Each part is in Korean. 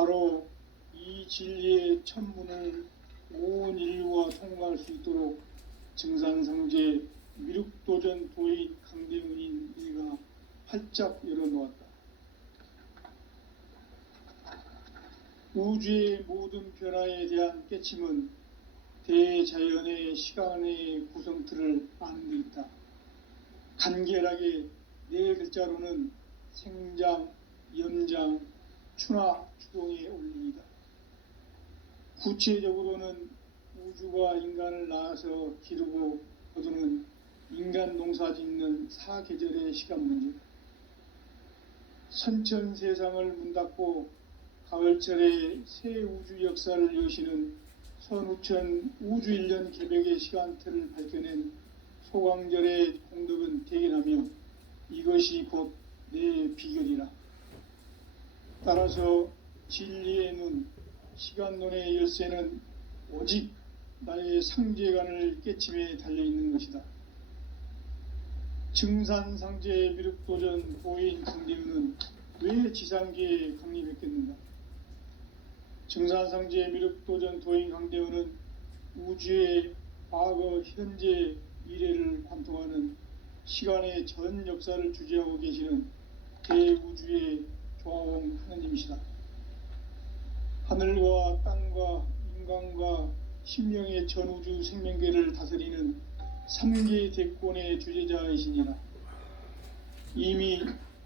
바로 이 진리의 천문을 온 인류가 통과할 수 있도록 증산성제 미륵도전 도인 강대훈인 이가 활짝 열어놓았다. 우주의 모든 변화에 대한 깨침은 대자연의 시간의 구성틀을 아는 데 있다. 간결하게 네 글자로는 생장, 연장, 추나 추동의 원리이다. 구체적으로는 우주가 인간을 낳아서 기르고 거두는 인간 농사 짓는 사계절의 시간 문제, 선천 세상을 문닫고 가을철에 새 우주 역사를 여시는 선우천 우주일년 개벽의 시간틀을 밝혀낸 소강절의 공덕은 대견하며 이것이 곧 내 비결이라. 따라서 진리의 눈, 시간론의 열쇠는 오직 나의 상제관을 깨침에 달려있는 것이다. 증산상제 미륵도전 보인 강대훈은 왜 지상계에 강림했겠는가? 증산상제 미륵도전 도인 강대훈은 우주의 과거, 현재, 미래를 관통하는 시간의 전 역사를 주재하고 계시는 대우주의 조화원 하느님이시다. 하늘과 땅과 인간과 신명의 전우주 생명계를 다스리는 삼계 대권의 주재자이시니라. 이미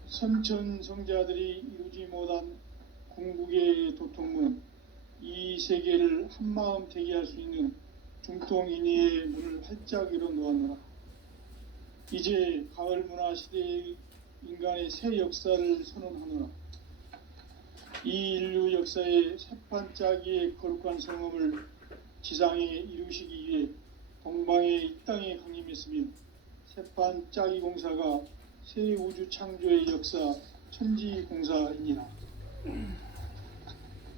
선천성자들이 이루지 못한 궁극의 도통문, 이 세계를 한마음 되게 할 수 있는 중통인의의 문을 활짝 열어놓았노라. 이제 가을 문화 시대의 인간의 새 역사를 선언하노라. 이 인류 역사의 새판짜기의 거룩한 성음을 지상에 이루시기 위해 동방의 이 땅에 강림했으며 새판짜기 공사가 새 우주 창조의 역사 천지공사이니라.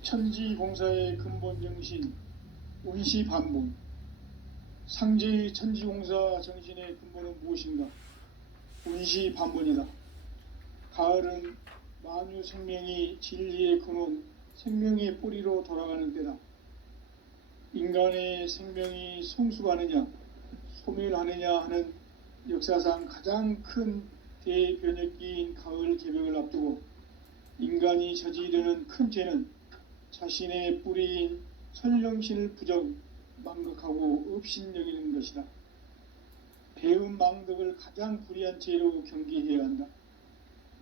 천지공사의 근본 정신 운시반본, 상제의 천지공사 정신의 근본은 무엇인가? 운시반본이다. 가을은 만유 생명이 진리의 근원, 생명의 뿌리로 돌아가는 때다. 인간의 생명이 성숙하느냐, 소멸하느냐 하는 역사상 가장 큰 대변혁기인 가을 개벽을 앞두고 인간이 저지르는 큰 죄는 자신의 뿌리인 선령신을 부정, 망각하고 업신여기는 것이다. 배은망덕을 가장 불의한 죄로 경계해야 한다.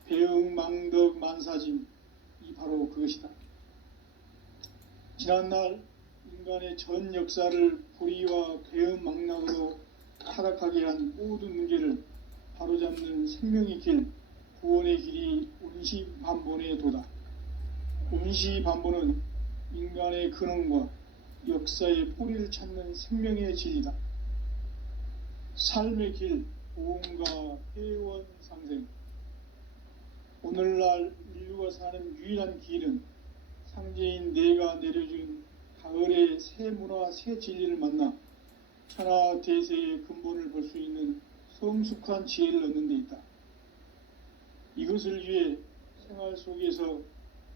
배응망덕 만사짐이 바로 그것이다. 지난날 인간의 전 역사를 불의와 배응망락으로 타락하게 한 모든 문제를 바로잡는 생명의 길, 구원의 길이 운시반본의 도다. 운시반본은 인간의 근원과 역사의 뿌리를 찾는 생명의 진리다. 삶의 길, 보험과 회원 상생. 오늘날 인류가 사는 유일한 길은 상제인 내가 내려준 가을의 새 문화, 새 진리를 만나 천하 대세의 근본을 볼 수 있는 성숙한 지혜를 얻는 데 있다. 이것을 위해 생활 속에서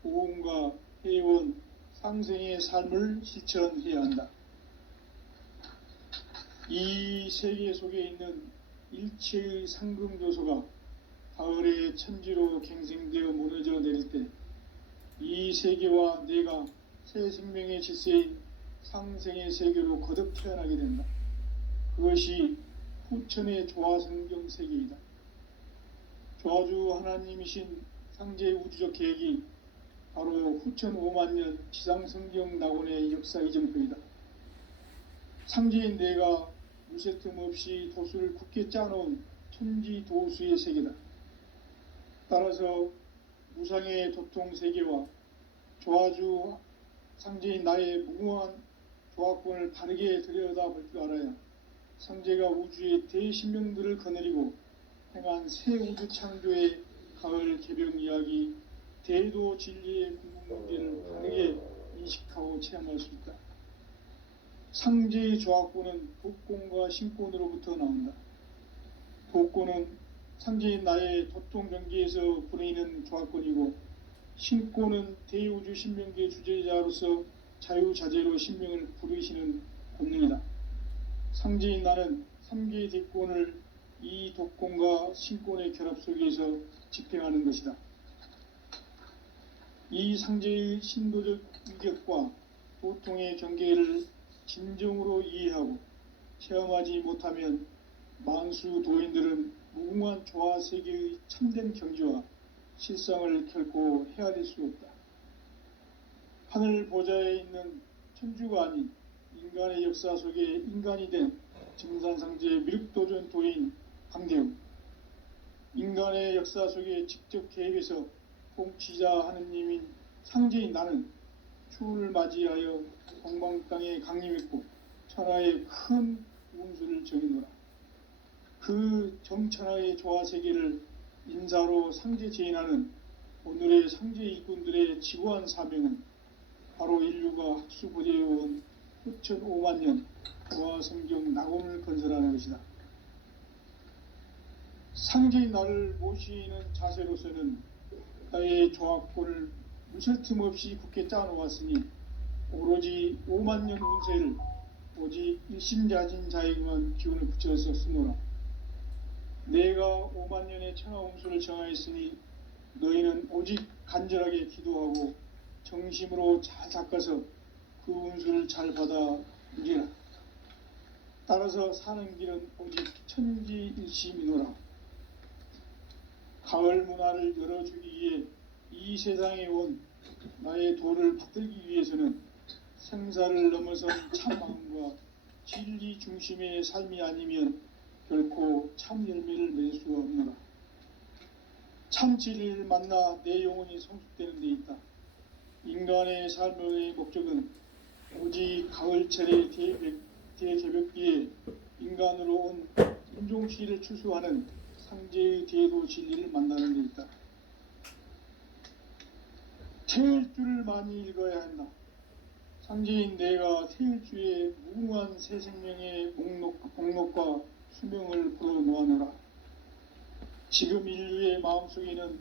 보험과 회원, 상생의 삶을 실천해야 한다. 이 세계 속에 있는 일체의 상금조소가 가을의 천지로 갱생되어 무너져 내릴 때 이 세계와 내가 새 생명의 질서인 상생의 세계로 거듭 태어나게 된다. 그것이 후천의 조화성경 세계이다. 조화주 하나님이신 상제의 우주적 계획이 바로 후천 5만년 지상성경 낙원의 역사 이정표이다. 상제인 내가 무쇠틈 없이 도수를 굳게 짜놓은 천지도수의 세계다. 따라서 무상의 도통 세계와 조화주 상제인 나의 무궁한 조화권을 바르게 들여다볼 줄 알아야 상제가 우주의 대신명들을 거느리고 행한 새 우주 창조의 가을 개벽 이야기, 대도 진리의 궁극 문제를 바르게 인식하고 체험할 수 있다. 상제의 조화권은 독권과 신권으로부터 나온다. 독권은 상제인 나의 도통 경계에서 보내는 조화권이고, 신고는 대우주 신명기의 주제자로서 자유자재로 신명을 부르시는 본능이다. 상제인 나는 3개의 대권을 이 독권과 신권의 결합 속에서 집행하는 것이다. 이 상제의 신도적 위격과 도통의 경계를 진정으로 이해하고 체험하지 못하면 만수 도인들은 무궁한 조화세계의 참된 경지와 실상을 결코 헤아릴 수 없다. 하늘 보좌에 있는 천주가 아닌 인간의 역사 속에 인간이 된 증산상제의 미륵도전 도인 강대웅, 인간의 역사 속에 직접 개입해서 통치자 하느님인 상제인 나는 추운을 맞이하여 동방 땅에 강림했고 천하의 큰 운수를 정해노라. 그 정천하의 조화세계를 인사로 상제 제인하는 오늘의 상제 일꾼들의 지고한 사명은 바로 인류가 학수고대해온 후천 5만 년 조화성경 낙원을 건설하는 것이다. 상제인 나를 모시는 자세로서는 나의 조합권을 무설틈 없이 굳게 짜놓았으니 오로지 5만 년 운세를 오직 일심자진 자에게만 기운을 붙여서 쓰노라. 내가 5만 년의 천하 운수를 정하였으니 너희는 오직 간절하게 기도하고 정심으로 잘 닦아서 그 운수를 잘 받아 누리라. 따라서 사는 길은 오직 천지일심이노라. 가을 문화를 열어주기 위해 이 세상에 온 나의 도를 받들기 위해서는 생사를 넘어선 참 마음과 진리 중심의 삶이 아니면 결코 참 열매를 맺을 수가 없노라. 참 진리를 만나 내 영혼이 성숙되는 데 있다. 인간의 삶의 목적은 오직 가을철의 대개벽기에 인간으로 온 인종시를 추수하는 상제의 대도 진리를 만나는 데 있다. 태일주를 많이 읽어야 한다. 상제인 내가 태일주의 무궁한 새 생명의 목록과 수명을 불어놓아노라. 지금 인류의 마음속에는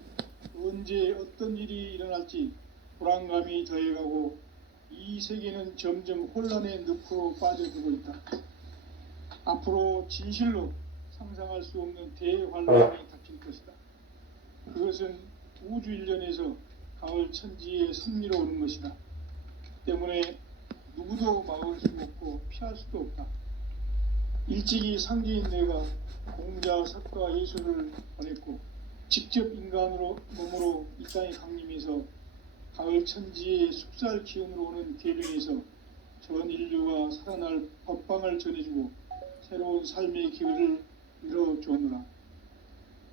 언제 어떤 일이 일어날지 불안감이 더해가고 이 세계는 점점 혼란의 늪으로 빠져들고 있다. 앞으로 진실로 상상할 수 없는 대환란이 닥칠 것이다. 그것은 우주 일련에서 가을 천지의 섭리로 오는 것이다. 때문에 누구도 막을 수 없고 피할 수도 없다. 일찍이 상제인 내가 공자, 석가, 예수를 보냈고 직접 인간으로 몸으로 이 땅에 강림해서 가을 천지의 숲살 기운으로 오는 계명에서 전 인류가 살아날 법방을 전해주고 새로운 삶의 기회를 열어주었노라.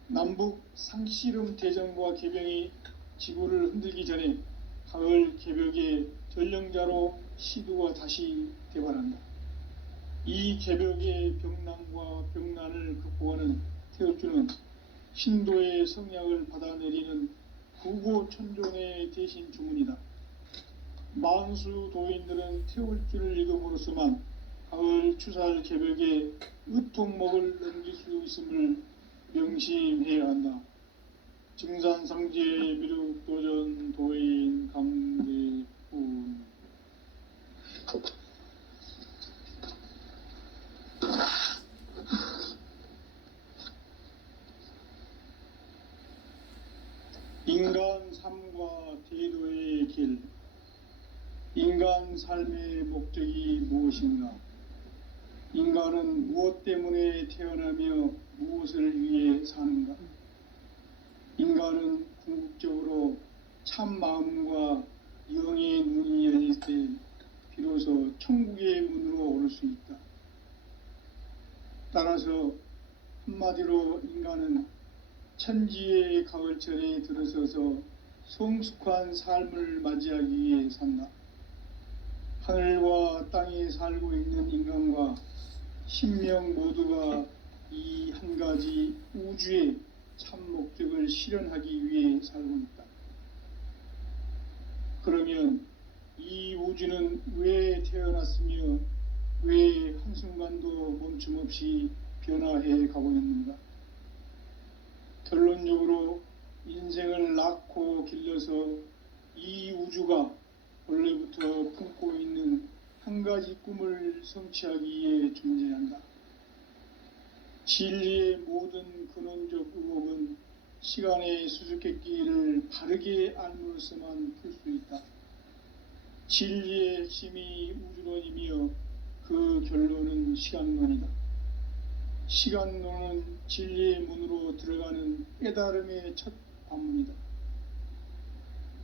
남북 상씨름 대전과 개병이 지구를 흔들기 전에 가을 개벽의 전령자로 시두가 다시 개발한다. 이 개벽의 병난과 병난을 극복하는 태울주는 신도의 성약을 받아내리는 구고천존의 대신 주문이다. 만수 도인들은 태울주를 읽음으로써만 가을 추살 개벽에 으통목을 넘길 수 있음을 명심해야 한다. 증산상제 미륵도전 도인 강대훈. 인간 삶과 대도의 길. 인간 삶의 목적이 무엇인가? 인간은 무엇 때문에 태어나며 무엇을 위해 사는가? 인간은 궁극적으로 참 마음과 영의 눈이 열릴 때 비로소 천국의 문으로 오를 수 있다. 따라서 한마디로 인간은 천지의 가을철에 들어서서 성숙한 삶을 맞이하기 위해 산다. 하늘과 땅에 살고 있는 인간과 신명 모두가 이 한 가지 우주의 참 목적을 실현하기 위해 살고 있다. 그러면 이 우주는 왜 태어났으며 왜 한순간도 멈춤 없이 변화해 가고 있는가? 결론적으로 인생을 낳고 길러서 이 우주가 원래부터 품고 있는 한 가지 꿈을 성취하기 위해 존재한다. 진리의 모든 근원적 의혹은 시간의 수수께끼를 바르게 알므로서만 풀 수 있다. 진리의 핵심이 우주론이며 그 결론은 시간론이다. 시간론은 진리의 문으로 들어가는 깨달음의 첫 관문이다.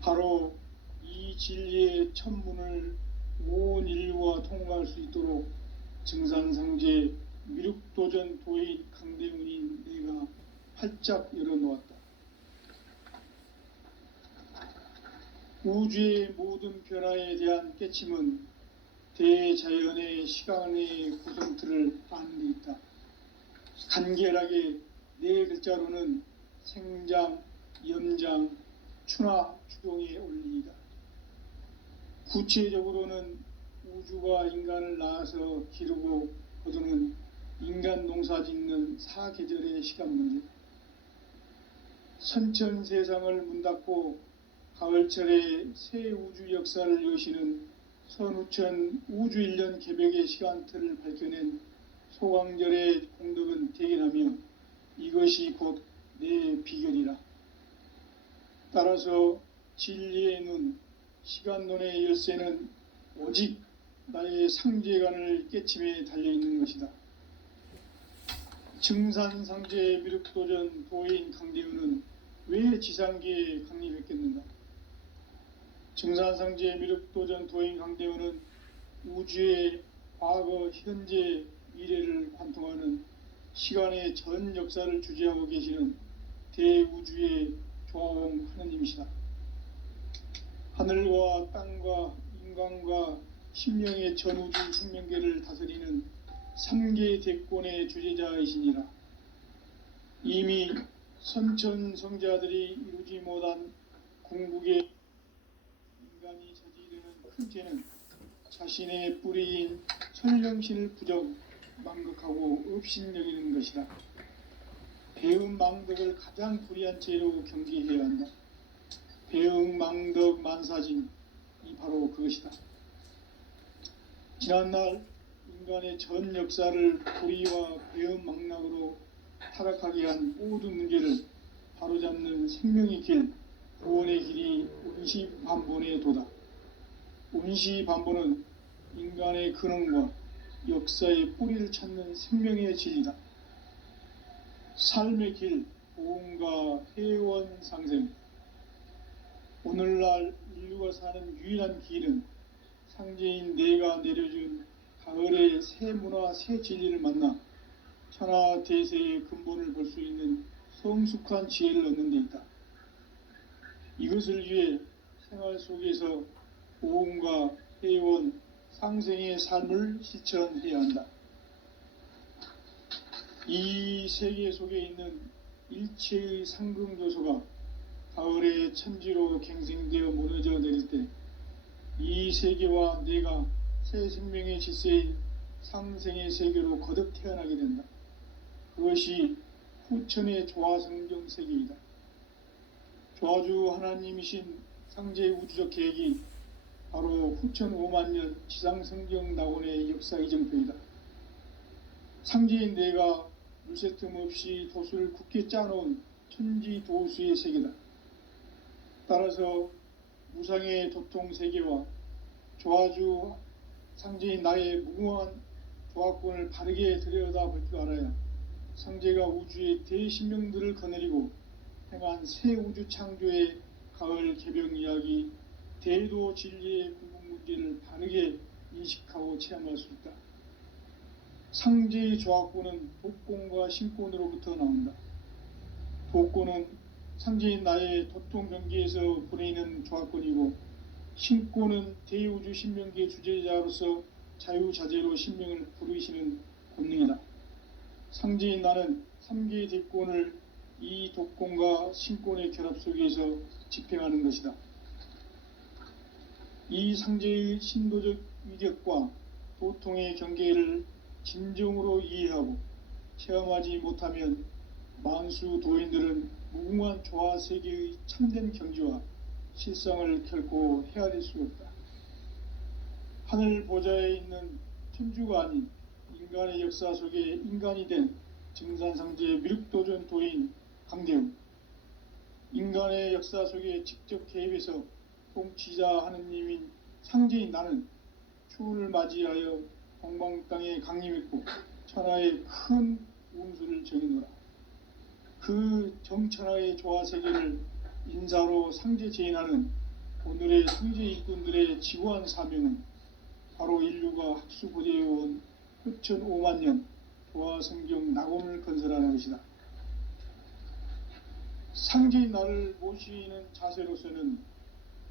바로 이 진리의 첫 문을 온 인류가 통과할 수 있도록 증산상제 미륵도전 도인 강대훈인 내가 활짝 열어놓았다. 우주의 모든 변화에 대한 깨침은 대자연의 시간의 구성틀을 아는 데 있다. 간결하게 네 글자로는 생장, 연장, 추나 추동의 원리이다. 구체적으로는 우주가 인간을 낳아서 기르고 거두는 인간 농사 짓는 사계절의 시간 문제, 선천 세상을 문 닫고 가을철에 새 우주 역사를 여시는 선우천 우주 1년 개벽의 시간틀을 밝혀낸 소강절의 공덕은 대견하며 이것이 곧 내 비결이라. 따라서 진리의 눈, 시간론의 열쇠는 오직 나의 상제관을 깨침에 달려있는 것이다. 증산상제 미륵도전 도인 강대훈은 왜 지상계에 강림했겠는가? 증산상제 미륵도전 도인 강대훈은 우주의 과거, 현재, 미래를 관통하는 시간의 전 역사를 주재하고 계시는 대우주의 조화홍 하느님이시다. 하늘과 땅과 인간과 심령의 전우주 생명계를 다스리는 3계 대권의 주재자이시니라. 이미 선천성자들이 이루지 못한 궁극의 인간이 저지르는 큰 죄는 자신의 뿌리인 설령신을 부정, 망극하고 업신여기는 것이다. 배음 망덕을 가장 불의한 죄로 경계해야 한다. 배음 망덕 만사진이 바로 그것이다. 지난날 인간의 전 역사를 불의와 배음 망락으로 타락하게 한 모든 문제를 바로잡는 생명의 길, 구원의 길이 운시반본의 도다. 운시반본은 인간의 근원과 역사의 뿌리를 찾는 생명의 진리다. 삶의 길, 보험과 회원 상생. 오늘날 인류가 사는 유일한 길은 상제인 내가 내려준 가을의 새 문화, 새 진리를 만나 천하 대세의 근본을 볼 수 있는 성숙한 지혜를 얻는 데 있다. 이것을 위해 생활 속에서 보험과 회원, 상생의 삶을 실천해야 한다. 이 세계 속에 있는 일체의 상금 요소가 가을의 천지로 갱생되어 무너져 내릴 때 이 세계와 내가 새 생명의 질서인 상생의 세계로 거듭 태어나게 된다. 그것이 후천의 조화성경 세계이다. 조화주 하나님이신 상제의 우주적 계획이 바로 후천 5만년 지상성경 낙원의 역사 이정표이다. 상제인 내가 물새 틈 없이 도수를 굳게 짜놓은 천지 도수의 세계다. 따라서 무상의 도통 세계와 조화주 상제인 나의 무궁한 조화권을 바르게 들여다볼 줄 알아야 상제가 우주의 대신명들을 거느리고 행한 새 우주 창조의 가을 개병 이야기, 대도 진리의 궁극 문제를 바르게 인식하고 체험할 수 있다. 상제의 조화권은 독권과 신권으로부터 나온다. 독권은 상제인 나의 도통 경계에서 보내는 조화권이고, 신권은 대우주 신명계 주제자로서 자유자재로 신명을 부르시는 권능이다. 상제인 나는 3개의 대권을 이 독권과 신권의 결합 속에서 집행하는 것이다. 이 상제의 신도적 위력과 도통의 경계를 진정으로 이해하고 체험하지 못하면 만수 도인들은 무궁한 조화 세계의 참된 경지와 실상을 결코 헤아릴 수 없다. 하늘 보좌에 있는 천주가 아닌 인간의 역사 속에 인간이 된 증산상제의 미륵도전 도인 강대웅, 인간의 역사 속에 직접 개입해서 통치자 하느님인 상제인 나는 추운을 맞이하여 동방 땅에 강림했고 천하의 큰 운수를 정해노라. 그 정천하의 조화 세계를 인사로 상제 제인하는 오늘의 상제 일꾼들의 지고한 사명은 바로 인류가 학수고대해온 끝천 5만 년 조화 성경 낙원을 건설하는 것이다. 상제인 나를 모시는 자세로서는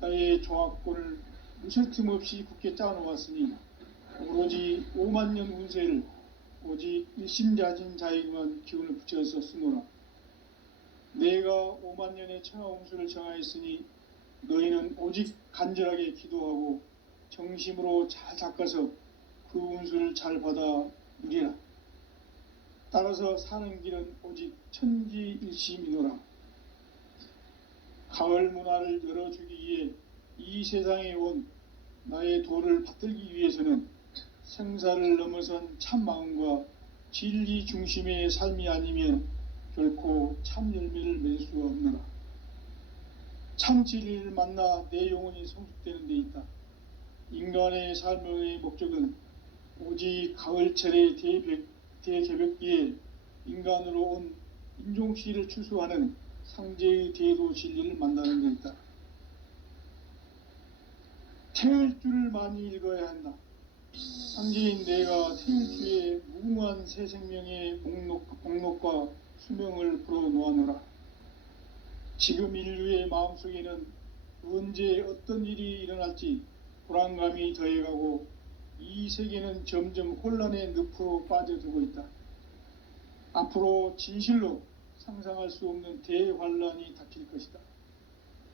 나의 조합권을 무설틈 없이 굳게 짜놓았으니 오로지 5만 년 운세를 오직 일심자진 자에게만 기운을 붙여서 쓰노라. 내가 5만 년의 천하 운수를 정하였으니 너희는 오직 간절하게 기도하고 정심으로 잘 닦아서 그 운수를 잘 받아 누리라. 따라서 사는 길은 오직 천지일심이노라. 가을 문화를 열어주기 위해 이 세상에 온 나의 도를 받들기 위해서는 생사를 넘어선 참 마음과 진리 중심의 삶이 아니면 결코 참 열매를 맺을 수가 없노라. 참 진리를 만나 내 영혼이 성숙되는 데 있다. 인간의 삶의 목적은 오직 가을철의 대개벽기에 인간으로 온 인종시를 추수하는 상제의 대도 진리를 만나는 데 있다. 태일주를 많이 읽어야 한다. 상제인 내가 태일주의 무궁한 새 생명의 목록과 수명을 풀어놓아노라. 지금 인류의 마음속에는 언제 어떤 일이 일어날지 불안감이 더해가고 이 세계는 점점 혼란의 늪으로 빠져들고 있다. 앞으로 진실로 상상할 수 없는 대환란이 닥칠 것이다.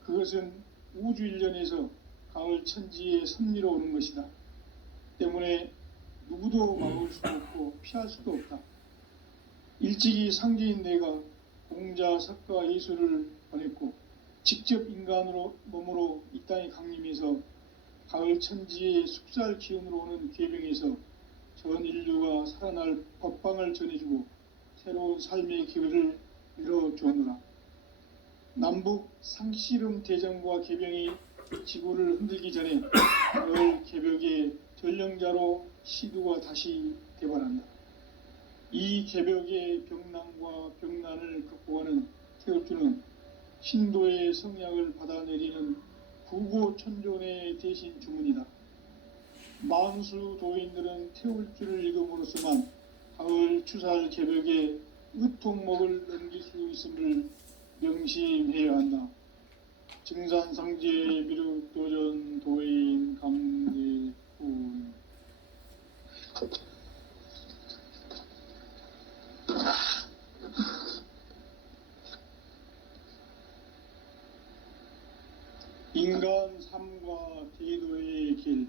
그것은 우주 일련에서 가을 천지의 섭리로 오는 것이다. 때문에 누구도 막을 수 없고 피할 수도 없다. 일찍이 상제인 내가 공자, 석가, 예수를 보냈고 직접 인간으로 몸으로 이 땅에 강림해서 가을 천지의 숙살 기운으로 오는 계병에서 전 인류가 살아날 법방을 전해주고 새로운 삶의 기회를 열어주었노라. 남북 상씨름 대전과 계병이 지구를 흔들기 전에 가을 개벽의 전령자로 시두가 다시 대발한다. 이 개벽의 병난과 병난을 극복하는 태엽주는 신도의 성약을 받아내리는 구고천존의 대신 주문이다. 만수 도인들은 태울주를 읽음으로써만 가을 추살 개벽의 의통목을 넘길 수 있음을 명심해야 한다. 증산상제 미륵도전 도인 감대훈. 인간 삶과 대도의 길.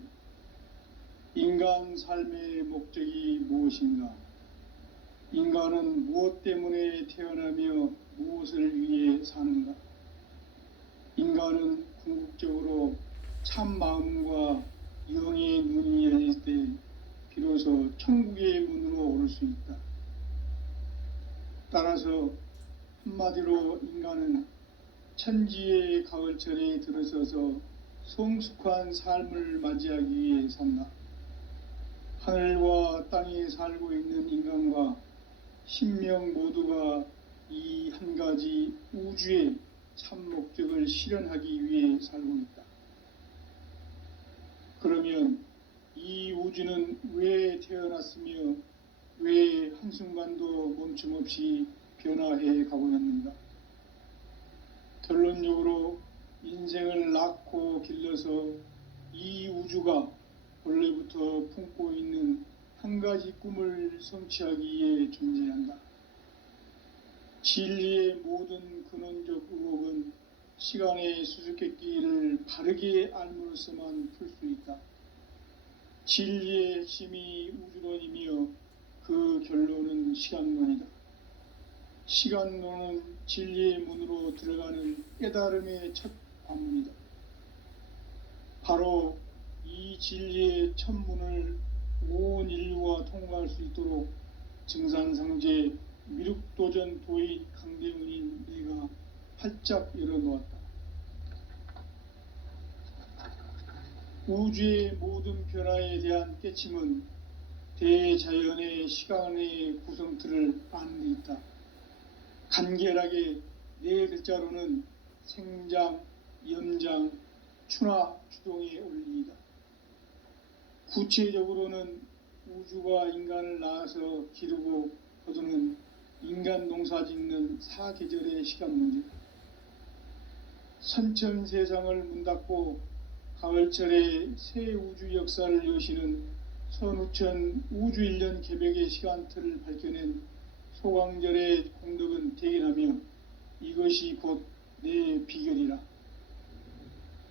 인간 삶의 목적이 무엇인가? 인간은 무엇 때문에 태어나며 무엇을 위해 사는가? 인간은 궁극적으로 참 마음과 영의 눈이 열릴 때 비로소 천국의 문으로 오를 수 있다. 따라서 한마디로 인간은 천지의 가을철에 들어서서 성숙한 삶을 맞이하기 위해 산다. 하늘과 땅에 살고 있는 인간과 신명 모두가 이 한 가지 우주의 참 목적을 실현하기 위해 살고 있다. 그러면 이 우주는 왜 태어났으며 왜 한순간도 멈춤없이 변화해 가고 있는가? 결론적으로 인생을 낳고 길러서 이 우주가 원래부터 품고 있는 한 가지 꿈을 성취하기 위해 존재한다. 진리의 모든 근원적 의혹은 시간의 수수께끼를 바르게 알므로서만 풀 수 있다. 진리의 핵심이 우주론이며 그 결론은 시간론이다. 시간론은 진리의 문으로 들어가는 깨달음의 첫 관문이다. 바로 이 진리의 천문을 온 인류가 통과할 수 있도록 증산상제 미륵도전 도인 강대훈인 내가 활짝 열어놓았다. 우주의 모든 변화에 대한 깨침은 대자연의 시간의 구성틀을 아는 데 있다. 간결하게 네 글자로는 생장, 연장, 추나 추동의 원리이다. 구체적으로는 우주가 인간을 낳아서 기르고 거두는 인간 농사 짓는 사계절의 시간 문제다. 선천 세상을 문 닫고 가을철에 새 우주 역사를 여시는 선우천 우주 1년 개벽의 시간틀을 밝혀낸 소강절의 공덕은 대견하며 이것이 곧 내 비결이라.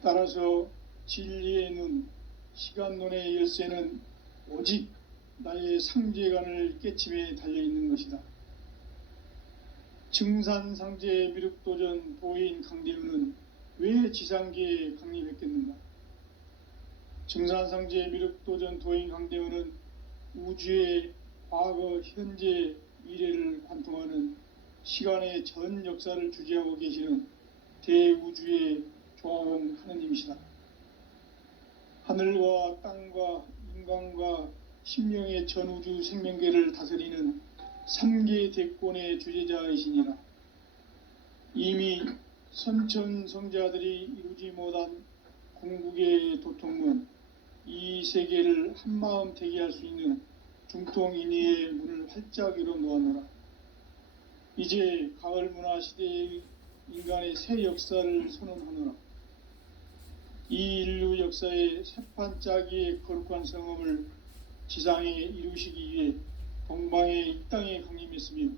따라서 진리의 눈, 시간론의 열쇠는 오직 나의 상제관을 깨침에 달려있는 것이다. 증산상제 미륵도전 도인 강대훈은 왜 지상계에 강림했겠는가? 증산상제 미륵도전 도인 강대훈은 우주의 과거, 현재, 미래를 관통하는 시간의 전 역사를 주재하고 계시는 대우주의 조화원 하느님이시다. 하늘과 땅과 인간과 심령의 전우주 생명계를 다스리는 3계 대권의 주재자이시니라. 이미 선천성자들이 이루지 못한 궁극의 도통문, 이 세계를 한마음 되게 할 수 있는 중통인의의 문을 활짝 열어 놓아노라. 이제 가을 문화 시대의 인간의 새 역사를 선언하노라. 이 인류 역사의 새판짜기의 거룩한 성험을 지상에 이루시기 위해 동방의 이 땅에 강림했으며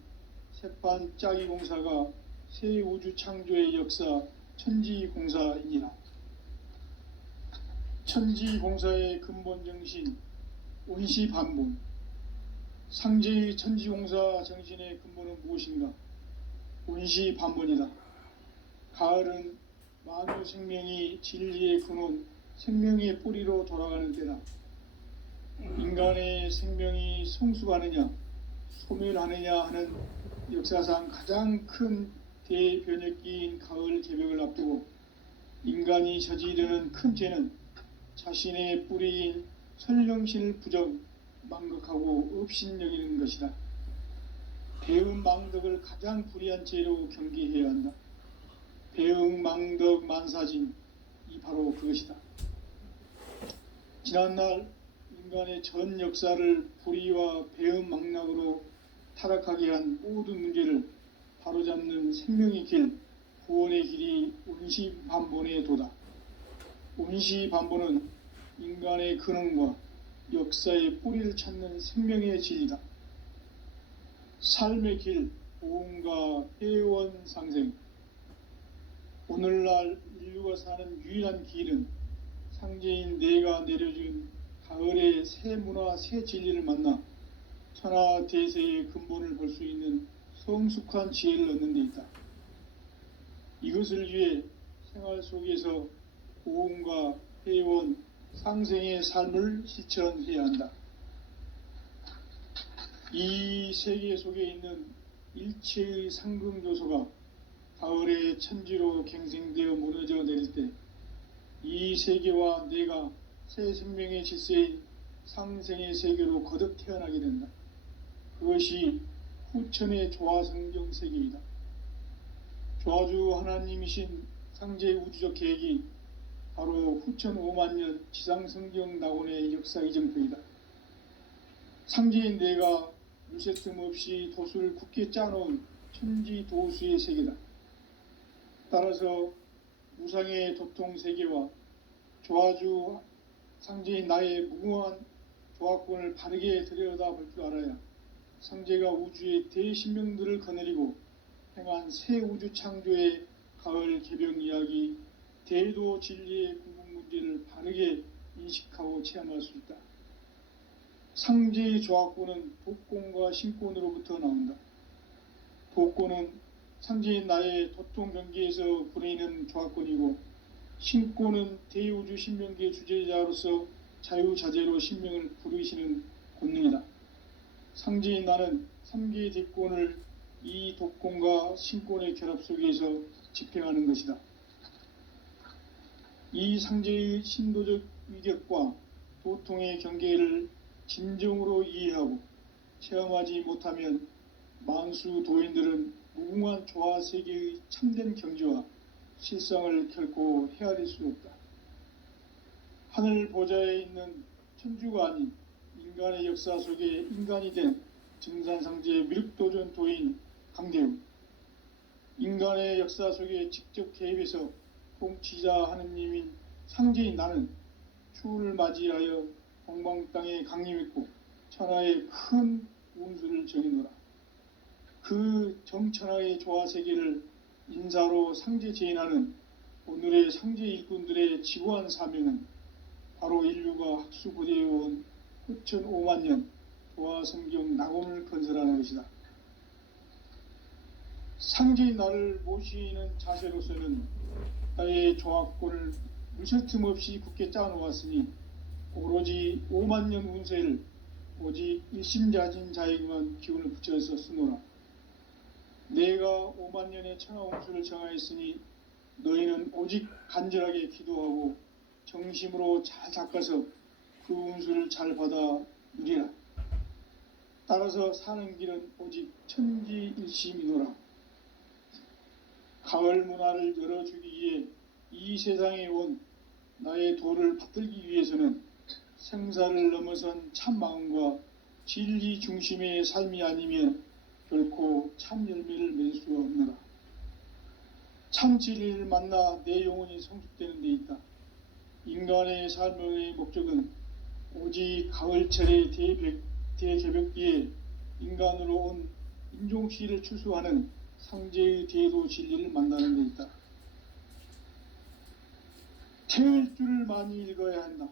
새판짜기 공사가 새 우주 창조의 역사 천지공사이니라. 천지공사의 근본 정신 온시반본. 상제의 천지공사 정신의 근본은 무엇인가? 온시반본이다. 가을은 만유 생명이 진리의 근원, 생명의 뿌리로 돌아가는 때다. 인간의 생명이 성숙하느냐, 소멸하느냐 하는 역사상 가장 큰 대변혁기인 가을 개벽을 앞두고 인간이 저지르는 큰 죄는 자신의 뿌리인 설령신을 부정, 망극하고 업신여기는 것이다. 배음 망덕을 가장 불의한 죄로 경계해야 한다. 배음 망덕 만사진, 이 바로 그것이다. 지난날 인간의 전 역사를 불의와 배음 망락으로 타락하게 한 모든 문제를 바로잡는 생명의 길, 구원의 길이 온시반본의 도다. 온시반본은 인간의 근원과 역사의 뿌리를 찾는 생명의 진리다. 삶의 길, 보험과 회원 상생. 오늘날 인류가 사는 유일한 길은 상제인 내가 내려준 가을의 새 문화, 새 진리를 만나 천하 대세의 근본을 볼 수 있는 성숙한 지혜를 얻는 데 있다. 이것을 위해 생활 속에서 보험과 회원, 상생의 삶을 실천해야 한다. 이 세계 속에 있는 일체의 상승조소가 가을의 천지로 갱생되어 무너져 내릴 때 이 세계와 내가 새 생명의 질서인 상생의 세계로 거듭 태어나게 된다. 그것이 후천의 조화성경 세계이다. 조화주 하나님이신 상제의 우주적 계획이 바로 후천 5만년 지상성경 낙원의 역사 이정표이다. 상제인 내가 물새 틈 없이 도수를 굳게 짜놓은 천지도수의 세계다. 따라서 무상의 도통세계와 조화주 상제인 나의 무궁한 조화권을 바르게 들여다볼 줄 알아야 상제가 우주의 대신명들을 거느리고 행한 새 우주 창조의 가을 개벽 이야기, 대도 진리의 궁극 문제를 바르게 인식하고 체험할 수 있다. 상제의 조화권은 독권과 신권으로부터 나온다. 독권은 상제인 나의 도통 경계에서 부리는 조화권이고 신고는 대우주 신명기의 주제자로서 자유자재로 신명을 부르시는 권능이다. 상제인 나는 3개의 대권을 이 독권과 신권의 결합 속에서 집행하는 것이다. 이 상제의 신도적 위격과 도통의 경계를 진정으로 이해하고 체험하지 못하면 만수 도인들은 무궁한 조화 세계의 참된 경지와 실상을 결코 헤아릴 수 없다. 하늘 보좌에 있는 천주가 아닌 인간의 역사 속에 인간이 된 증산상제의 미륵도전 도인 강대우, 인간의 역사 속에 직접 개입해서 통치자 하느님인 상제인 나는 추후를 맞이하여 동방 땅에 강림했고 천하의 큰 운수를 정해노라. 그 정천하의 조화세계를 인사로 상제 제인하는 오늘의 상제 일꾼들의 지구한 사명은 바로 인류가 학수고대해온 후천 5만 년 조화성경 낙원을 건설하는 것이다. 상제인 나를 모시는 자세로서는 나의 조합권을 무설틈 없이 굳게 짜놓았으니 오로지 5만 년 운세를 오직 일심자진 자에게만 기운을 붙여서 쓰노라. 내가 5만 년의 천하 운수를 정하였으니 너희는 오직 간절하게 기도하고 정심으로 잘 닦아서 그 운수를 잘 받아 누리라. 따라서 사는 길은 오직 천지일심이노라. 가을 문화를 열어주기 위해 이 세상에 온 나의 도를 받들기 위해서는 생사를 넘어선 참 마음과 진리 중심의 삶이 아니면 결코 참 열매를 맺을 수가 없노라. 참 진리를 만나 내 영혼이 성숙되는 데 있다. 인간의 삶의 목적은 오직 가을철의 대개벽기에 인간으로 온 인종시를 추수하는 상제의 대도 진리를 만나는 데 있다. 태을주를 많이 읽어야 한다.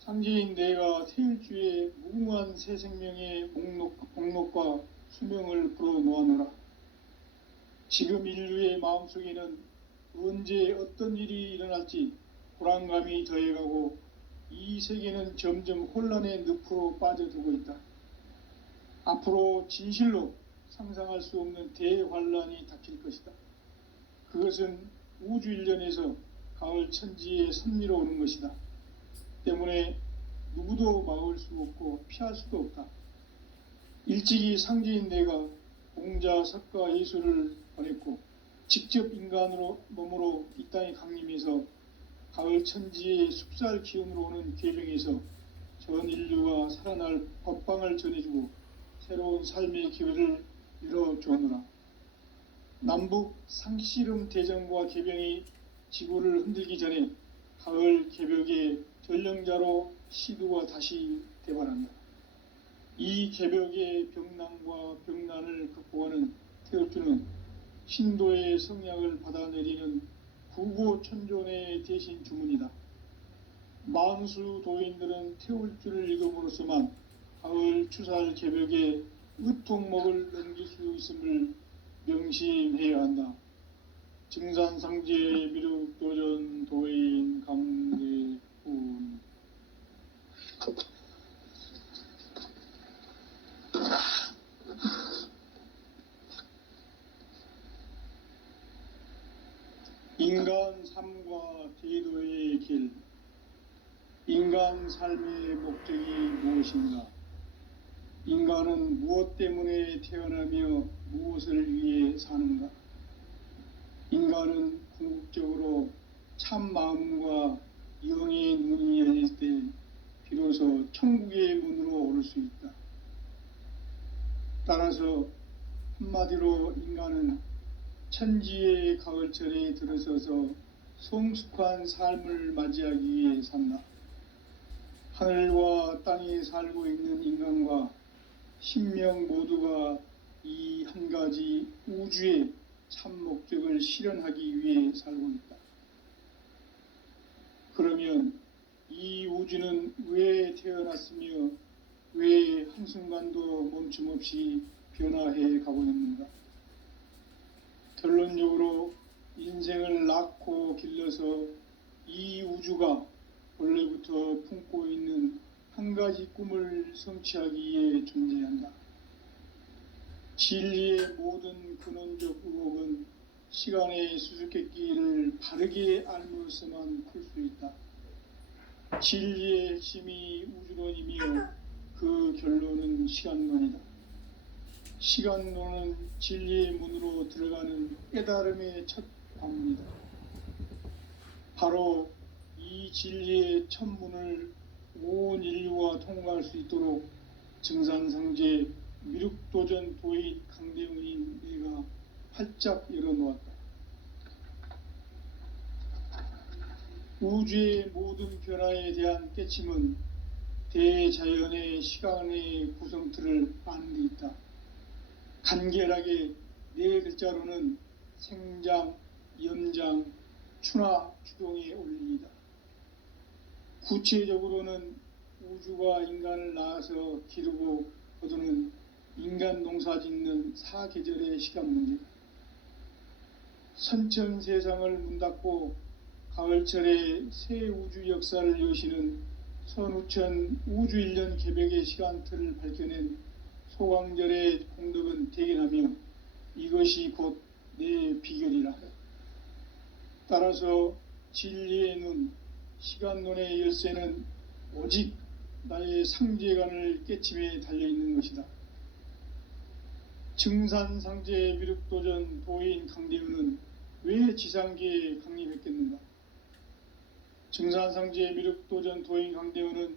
상제인 내가 태을주의 무궁한 새 생명의 목록과 수명을 불어놓아노라. 지금 인류의 마음속에는 언제 어떤 일이 일어날지 불안감이 더해가고 이 세계는 점점 혼란의 늪으로 빠져들고 있다. 앞으로 진실로 상상할 수 없는 대환란이 닥칠 것이다. 그것은 우주 일련에서 가을 천지의 섭리로 오는 것이다. 때문에 누구도 막을 수 없고 피할 수도 없다. 일찍이 상제인 내가 공자, 석가, 예수를 보냈고 직접 인간으로 몸으로 이 땅에 강림해서 가을 천지의 숲살 기운으로 오는 계명에서 전 인류가 살아날 법방을 전해주고 새로운 삶의 기회를 열어주었노라. 남북 상씨름 대전과 개병이 지구를 흔들기 전에 가을 개벽의 전령자로 시두가 다시 대발한다. 이 개벽의 병난과 병난을 극복하는 태울주는 신도의 성약을 받아내리는 구고천존의 대신 주문이다. 만수 도인들은 태울주를 읽음으로써만 가을 추살 개벽의 의통목을 넘길 수 있음을 명심해야 한다. 증산상제 미륵도전 도인 강대훈. 인간 삶과 제도의 길. 인간 삶의 목적이 무엇인가? 인간은 무엇 때문에 태어나며 무엇을 위해 사는가? 인간은 궁극적으로 참 마음과 영의 눈이 열릴 때 비로소 천국의 문으로 오를 수 있다. 따라서 한마디로 인간은 천지의 가을철에 들어서서 성숙한 삶을 맞이하기 위해 산다. 하늘과 땅에 살고 있는 인간과 신명 모두가 이 한 가지 우주의 참 목적을 실현하기 위해 살고 있다. 그러면 이 우주는 왜 태어났으며 왜 한순간도 멈춤없이 변화해 가고 있는가? 결론적으로 인생을 낳고 길러서 이 우주가 원래부터 품고 있는 한 가지 꿈을 성취하기 위해 존재한다. 진리의 모든 근원적 의혹은 시간의 수수께끼를 바르게 알므로서만 풀 수 있다. 진리의 핵심이 우주론이며 그 결론은 시간론이다. 시간론은 진리의 문으로 들어가는 깨달음의 첫 관문이다. 바로 이 진리의 첫 문을 온 인류가 통과할 수 있도록 증산상제 미륵도전 도인 강대웅인 내가 활짝 열어놓았다. 우주의 모든 변화에 대한 깨침은 대자연의 시간의 구성틀을 아는 데 있다. 간결하게 네 글자로는 생장, 연장, 추나 추동의 원리이다. 구체적으로는 우주가 인간을 낳아서 기르고 거두는 인간 농사 짓는 사계절의 시간 문제다. 선천 세상을 문닫고 가을철에 새 우주 역사를 여시는 선우천 우주일년 개벽의 시간틀을 밝혀낸 소광절의 공덕은 대견하며 이것이 곧 내 비결이라. 따라서 진리의 눈, 시간론의 열쇠는 오직 나의 상제관을 깨침에 달려있는 것이다. 증산상제 미륵도전 도인 강대우는 왜 지상계에 강림했겠는가? 증산상제 미륵도전 도인 강대우는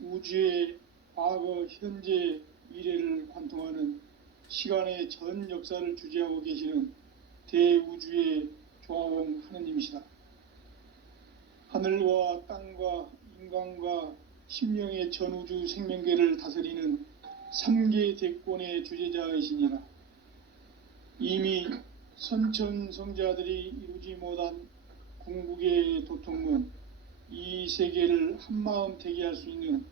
우주의 과거, 현재, 미래를 관통하는 시간의 전 역사를 주재하고 계시는 대우주의 조화원 하느님이시다. 하늘과 땅과 인간과 심령의 전우주 생명계를 다스리는 3계 대권의 주재자이시니라. 이미 선천성자들이 이루지 못한 궁극의 도통문, 이 세계를 한마음 되게 할 수 있는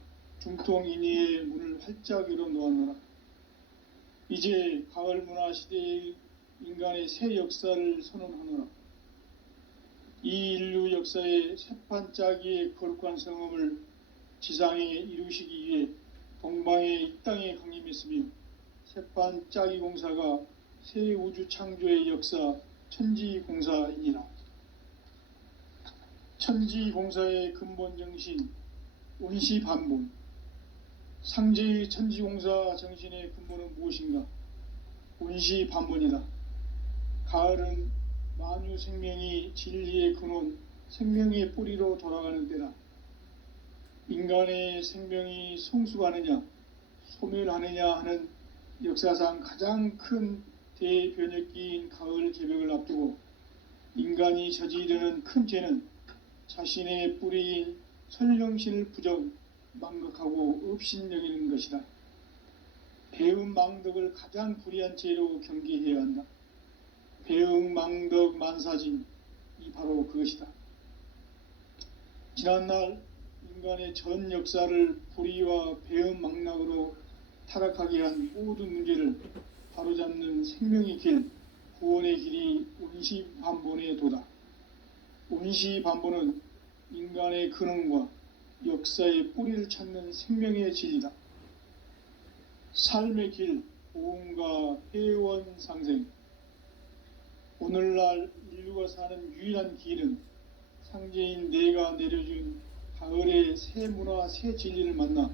중통인의의 문을 활짝 열어놓았노라. 이제 가을 문화 시대의 인간의 새 역사를 선언하노라. 이 인류 역사의 새판짜기의 거룩한 성험을 지상에 이루시기 위해 동방의 이 땅에 강림했으며 새판짜기 공사가 새 우주 창조의 역사 천지공사이니라. 천지공사의 근본 정신 원시반본. 상제의 천지공사 정신의 근본은 무엇인가? 원시반본이다. 가을은 만유 생명이 진리의 근원, 생명의 뿌리로 돌아가는 때다. 인간의 생명이 성숙하느냐, 소멸하느냐 하는 역사상 가장 큰 대변혁기인 가을 개벽을 앞두고 인간이 저지르는 큰 죄는 자신의 뿌리인 설령신을 부정, 망각하고 업신여기는 것이다. 배음 망덕을 가장 불의한 죄로 경계해야 한다. 배음 망덕 만사진, 이 바로 그것이다. 지난날 인간의 전 역사를 불의와 배음 망락으로 타락하게 한 모든 문제를 바로잡는 생명의 길, 구원의 길이 원시반본의 도다. 원시반본은 인간의 근원과 역사의 뿌리를 찾는 생명의 진리다. 삶의 길, 보험과 회원 상생. 오늘날 인류가 사는 유일한 길은 상제인 내가 내려준 가을의 새 문화, 새 진리를 만나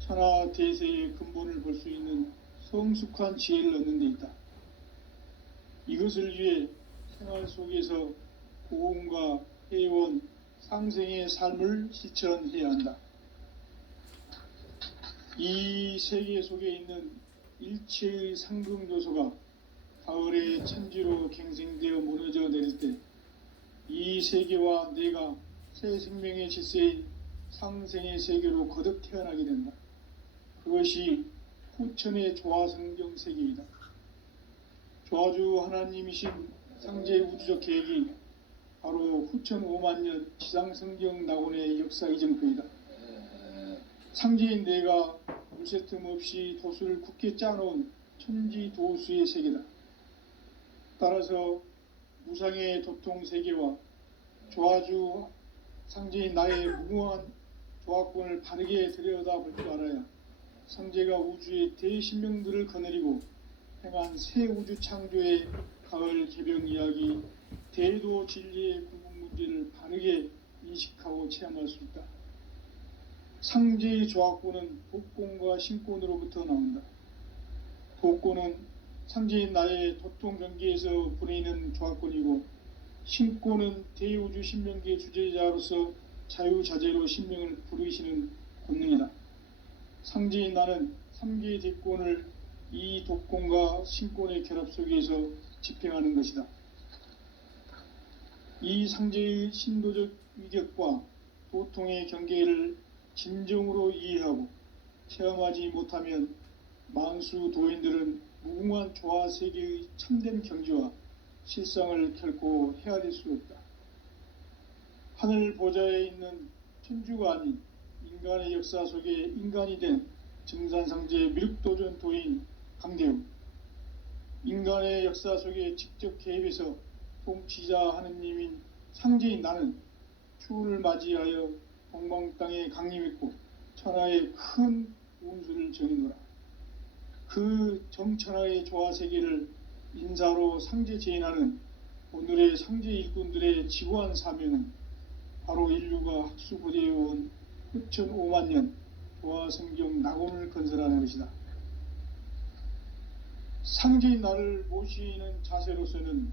천하 대세의 근본을 볼 수 있는 성숙한 지혜를 얻는 데 있다. 이것을 위해 생활 속에서 보험과 회원, 상생의 삶을 실천해야 한다. 이 세계 속에 있는 일체의 상승요소가 가을의 천지로 갱생되어 무너져 내릴 때 이 세계와 내가 새 생명의 질서인 상생의 세계로 거듭 태어나게 된다. 그것이 후천의 조화성경 세계이다. 조화주 하나님이신 상제의 우주적 계획이 바로 후천 5만년 지상성경 낙원의 역사 이전표이다. 상제인 내가 물새틈 없이 도수를 굳게 짜놓은 천지도수의 세계다. 따라서 무상의 도통 세계와 조화주 상제인 나의 무궁한 조합권을 바르게 들여다볼 줄 알아야 상제가 우주의 대신명들을 거느리고 행한 새 우주 창조의 가을 개병 이야기, 대도 진리의 궁극 문제를 바르게 인식하고 체험할 수 있다. 상제의 조합권은 독권과 신권으로부터 나온다. 독권은 상제인 나의 도통 경계에서 보내는 조합권이고, 신권은 대우주 신명기의 주제자로서 자유자재로 신명을 부르시는 권능이다. 상제인 나는 3개의 대권을 이 독권과 신권의 결합 속에서 집행하는 것이다. 이 상제의 신도적 위격과 도통의 경계를 진정으로 이해하고 체험하지 못하면 만수 도인들은 무궁한 조화 세계의 참된 경지와 실상을 결코 헤아릴 수 없다. 하늘 보좌에 있는 천주가 아닌 인간의 역사 속에 인간이 된 증산상제 미륵도전 도인 강대우, 인간의 역사 속에 직접 개입해서 통치자 하느님인 상제인 나는 추후를 맞이하여 동방 땅에 강림했고 천하의 큰 운수를 정해노라. 그 정천하의 조화세계를 인사로 상제 제인하는 오늘의 상제 일꾼들의 지고한 사명은 바로 인류가 학수고대해온 흑천 5만 년 조화성경 낙원을 건설하는 것이다. 상제인 나를 모시는 자세로서는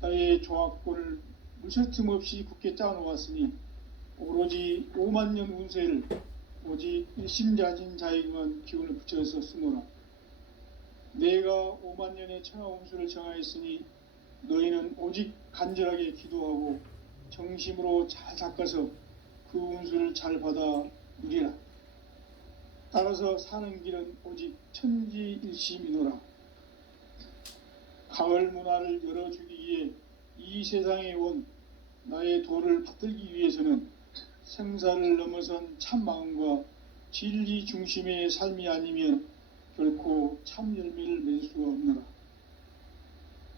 나의 조합권을 무설틈 없이 굳게 짜놓았으니 오로지 5만 년 운세를 오직 일심자진 자에게만 기운을 붙여서 쓰노라. 내가 5만 년의 천하 운수를 정하였으니 너희는 오직 간절하게 기도하고 정심으로 잘 닦아서 그 운수를 잘 받아 누리라. 따라서 사는 길은 오직 천지일심이노라. 가을 문화를 열어주기 위해 이 세상에 온 나의 도를 받들기 위해서는 생사를 넘어선 참 마음과 진리 중심의 삶이 아니면 결코 참 열매를 맺을 수가 없노라.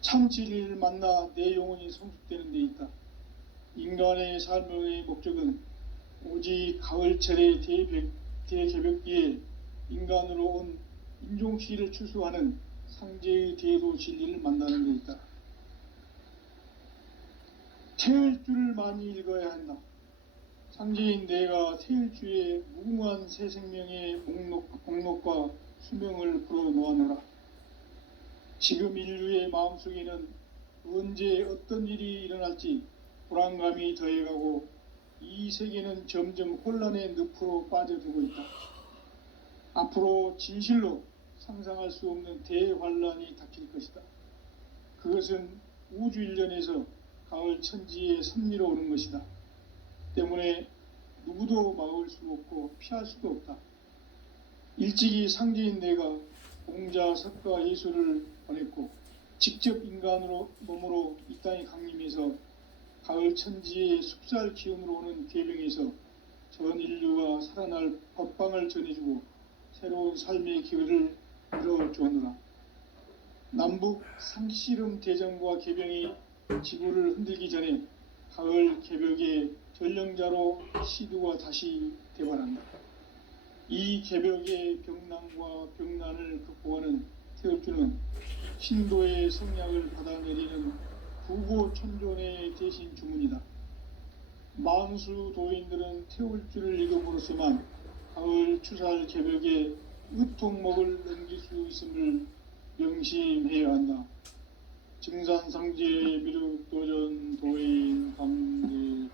참 진리를 만나 내 영혼이 성숙되는 데 있다. 인간의 삶의 목적은 오직 가을철의 대개벽기에 인간으로 온 인종시를 추수하는 상제의 대도 진리를 만나는 데 있다. 태을주를 많이 읽어야 한다. 상제인 내가 태을주의 무궁한 새 생명의 목록과 수명을 불어놓아노라. 지금 인류의 마음속에는 언제 어떤 일이 일어날지 불안감이 더해가고 이 세계는 점점 혼란의 늪으로 빠져들고 있다. 앞으로 진실로 상상할 수 없는 대환란이 닥칠 것이다. 그것은 우주 일련에서 가을 천지의 섭리로 오는 것이다. 때문에 누구도 막을 수 없고 피할 수도 없다. 일찍이 상제인 내가 공자, 석가, 예수를 보냈고 직접 인간으로 몸으로 이 땅에 강림해서 가을 천지의 숲살 기운으로 오는 계명에서 전 인류가 살아날 법방을 전해주고 새로운 삶의 기회를 열어주었노라. 남북 상씨름 대전과 개병이 지구를 흔들기 전에 가을 개벽의 전령자로 시두가 다시 대발한다. 이 개벽의 병난과 병난을 극복하는 태을주는 신도의 성약을 받아내리는 부고천존의 대신 주문이다. 만수 도인들은 태울주를 읽음으로써만 가을 추살 개벽에 의통목을 넘길 수 있음을 명심해야 한다. 증산상제 미륵도전 도인 강대훈.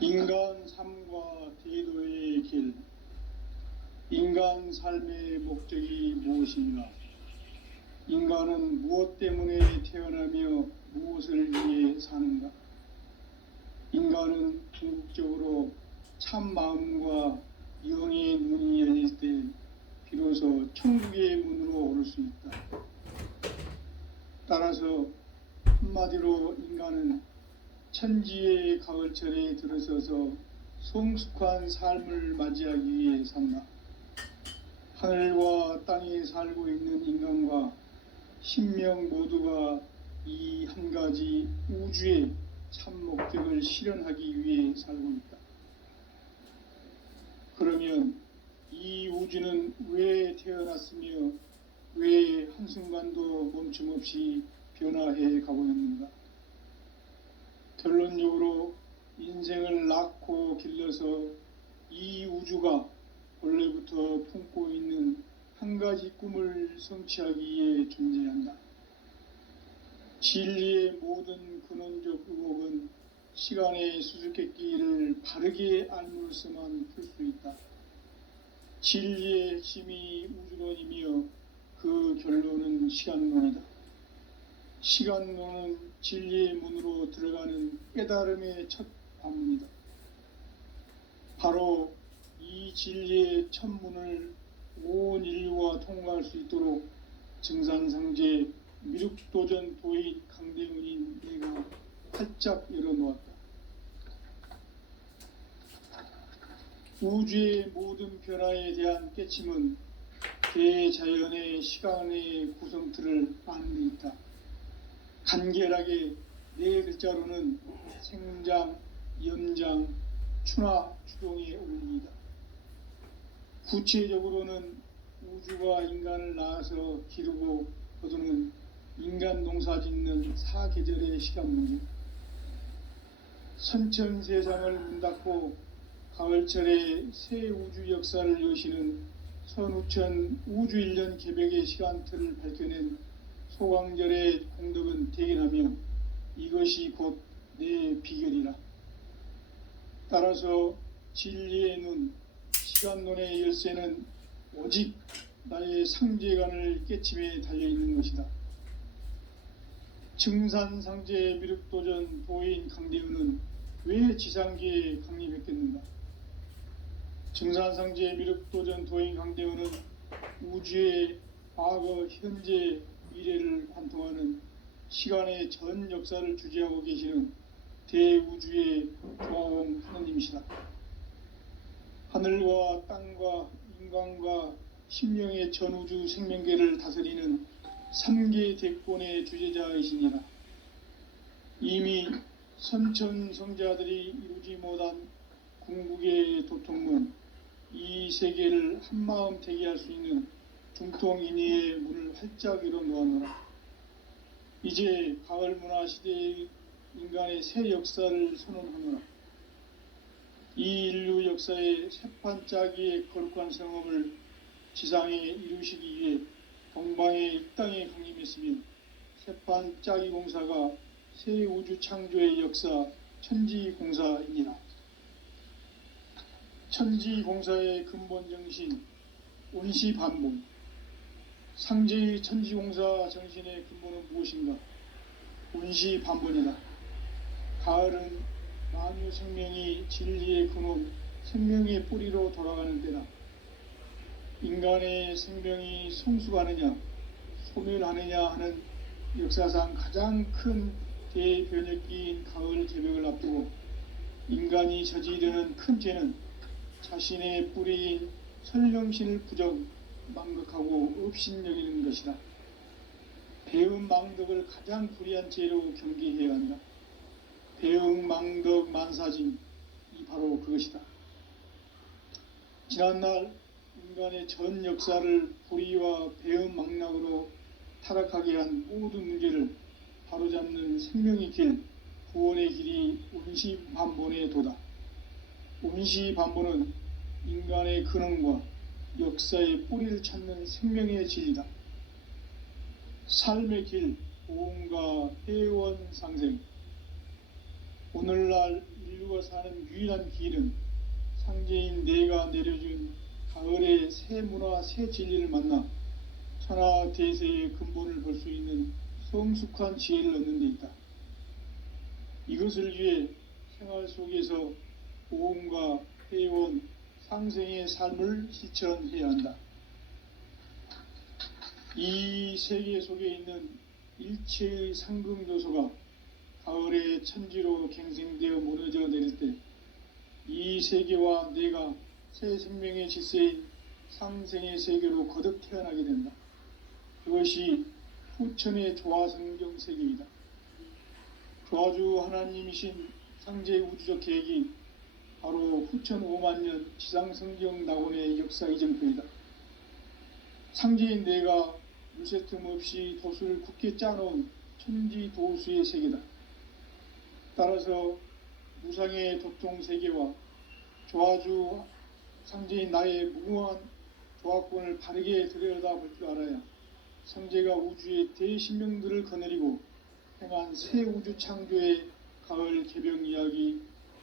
인간 삶과 대도의 길. 인간 삶의 목적이 무엇인가? 인간은 무엇 때문에 태어나며 무엇을 위해 사는가? 인간은 궁극적으로 참 마음과 영의 눈이 열릴 때 비로소 천국의 문으로 오를 수 있다. 따라서 한마디로 인간은 천지의 가을철에 들어서서 성숙한 삶을 맞이하기 위해 산다. 하늘과 땅에 살고 있는 인간과 신명 모두가 이 한 가지 우주의 참 목적을 실현하기 위해 살고 있다. 그러면 이 우주는 왜 태어났으며 왜 한순간도 멈춤없이 변화해 가고 있는가? 결론적으로 인생을 낳고 길러서 이 우주가 원래부터 품고 있는 한 가지 꿈을 성취하기 위해 존재한다. 진리의 모든 근원적 의혹은 시간의 수수께끼를 바르게 알므로서만 풀 수 있다. 진리의 핵심이 우주론이며 그 결론은 시간론이다. 시간론은 진리의 문으로 들어가는 깨달음의 첫 관문이다. 바로 이 진리의 첫 문을 온 인류가 통과할 수 있도록 증산상제 미륵도전 도인 강대문인 내가 활짝 열어놓았다. 우주의 모든 변화에 대한 깨침은 대자연의 시간의 구성틀을 아는 데 있다. 간결하게 네 글자로는 생장, 연장, 추나 추동의 원리이다. 구체적으로는 우주가 인간을 낳아서 기르고 거두는 인간 농사 짓는 사계절의 시간 문제, 선천 세상을 문 닫고 가을철에 새 우주 역사를 여시는 선우천 우주 1년 개벽의 시간틀을 밝혀낸 소강절의 공덕은 대견하며 이것이 곧 내 비결이라. 따라서 진리의 눈, 시간론의 열쇠는 오직 나의 상제관을 깨침에 달려있는 것이다. 증산상제 미륵도전 도인 강대훈은 왜 지상계에 강림했겠는가? 증산상제 미륵도전 도인 강대훈은 우주의 과거, 현재, 미래를 관통하는 시간의 전 역사를 주재하고 계시는 대우주의 조화원 하나님이시다. 하늘과 땅과 인간과 신명의 전우주 생명계를 다스리는 3개 대권의 주재자이시니라. 이미 선천성자들이 이루지 못한 궁극의 도통문, 이 세계를 한마음 대기할 수 있는 중통인의의 문을 활짝 열어놓았노라. 이제 가을 문화 시대의 인간의 새 역사를 선언하노라. 이 인류 역사의 새판짜기의 거룩한 성업을 지상에 이루시기 위해 동방의 이 땅에 강림했으며 새판짜기 공사가 새 우주 창조의 역사 천지공사이니라. 천지공사의 근본 정신 온시반본, 상제의 천지공사 정신의 근본은 무엇인가? 온시반본이다. 가을은 만유 생명이 진리의 근원, 생명의 뿌리로 돌아가는 때다. 인간의 생명이 성숙하느냐, 소멸하느냐 하는 역사상 가장 큰 대변혁기인 가을 개벽을 앞두고 인간이 저지르는 큰 죄는 자신의 뿌리인 설령신을 부정, 망극하고 업신여기는 것이다. 배은망덕을 가장 불의한 죄로 경계해야 한다. 배은망덕 만사짐이 바로 그것이다. 지난날 인간의 전 역사를 불의와 배은망락으로 타락하게 한 모든 문제를 바로잡는 생명의 길, 구원의 길이 온시반본의 도다. 온시반본은 인간의 근원과 역사의 뿌리를 찾는 생명의 진리다. 삶의 길, 보험과 회원 상생. 오늘날 인류가 사는 유일한 길은 상제인 내가 내려준 가을의 새 문화, 새 진리를 만나 천하 대세의 근본을 볼 수 있는 성숙한 지혜를 얻는 데 있다. 이것을 위해 생활 속에서 보험과 회원, 상생의 삶을 실천해야 한다. 이 세계 속에 있는 일체의 상금요소가 가을의 천지로 갱생되어 무너져 내릴 때 이 세계와 내가 새 생명의 질서인 상생의 세계로 거듭 태어나게 된다. 그것이 후천의 조화성경 세계이다. 조화주 하나님이신 상제의 우주적 계획이 바로 후천 5만 년 지상성경 낙원의 역사 이정표이다. 상제인 내가 물새 틈 없이 도수를 굳게 짜놓은 천지 도수의 세계다. 따라서 무상의 도통 세계와 조화주 상제인 나의 무궁한 조화권을 바르게 들여다볼 줄 알아야 상제가 우주의 대신명들을 거느리고 행한 새 우주 창조의 가을 개병 이야기,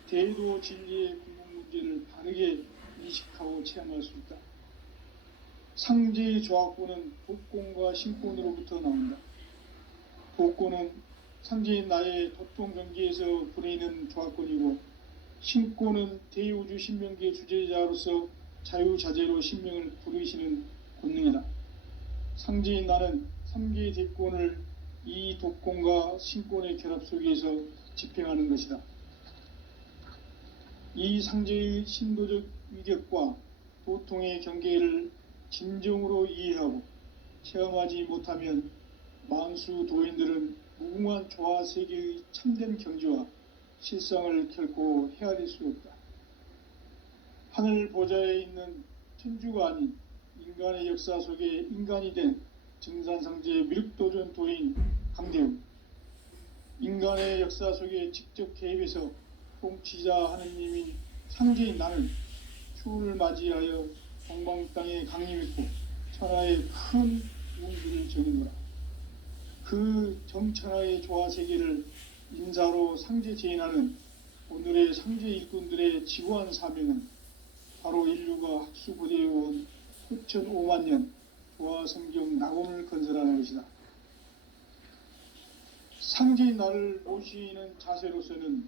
대도 진리의 궁극 문제를 바르게 인식하고 체험할 수 있다. 상제의 조화권은 복권과 신권으로부터 나온다. 복권은 상제인 나의 도통 경계에서 부리는 조화권이고, 신권은 대우주 신명기의 주제자로서 자유자재로 신명을 부르시는 권능이다. 상제인 나는 3개의 대권을 이 독권과 신권의 결합 속에서 집행하는 것이다. 이 상제의 신도적 위력과 도통의 경계를 진정으로 이해하고 체험하지 못하면 만수 도인들은 무궁한 조화 세계의 참된 경지와 실상을 결코 헤아릴 수 없다. 하늘 보좌에 있는 천주가 아닌 인간의 역사 속에 인간이 된 증산상제의 미륵도전 도인 강대웅, 인간의 역사 속에 직접 개입해서 통치자 하느님인 상제인 나는 추운을 맞이하여 동방 땅에 강림했고 천하의 큰 운수를 정의노라. 그 정천하의 조화 세계를 인사로 상제 제인하는 오늘의 상제 일꾼들의 지구한 사명은 바로 인류가 학수고대해온 후천 5만 년 조화 성경 낙원을 건설하는 것이다. 상제인 나를 모시는 자세로서는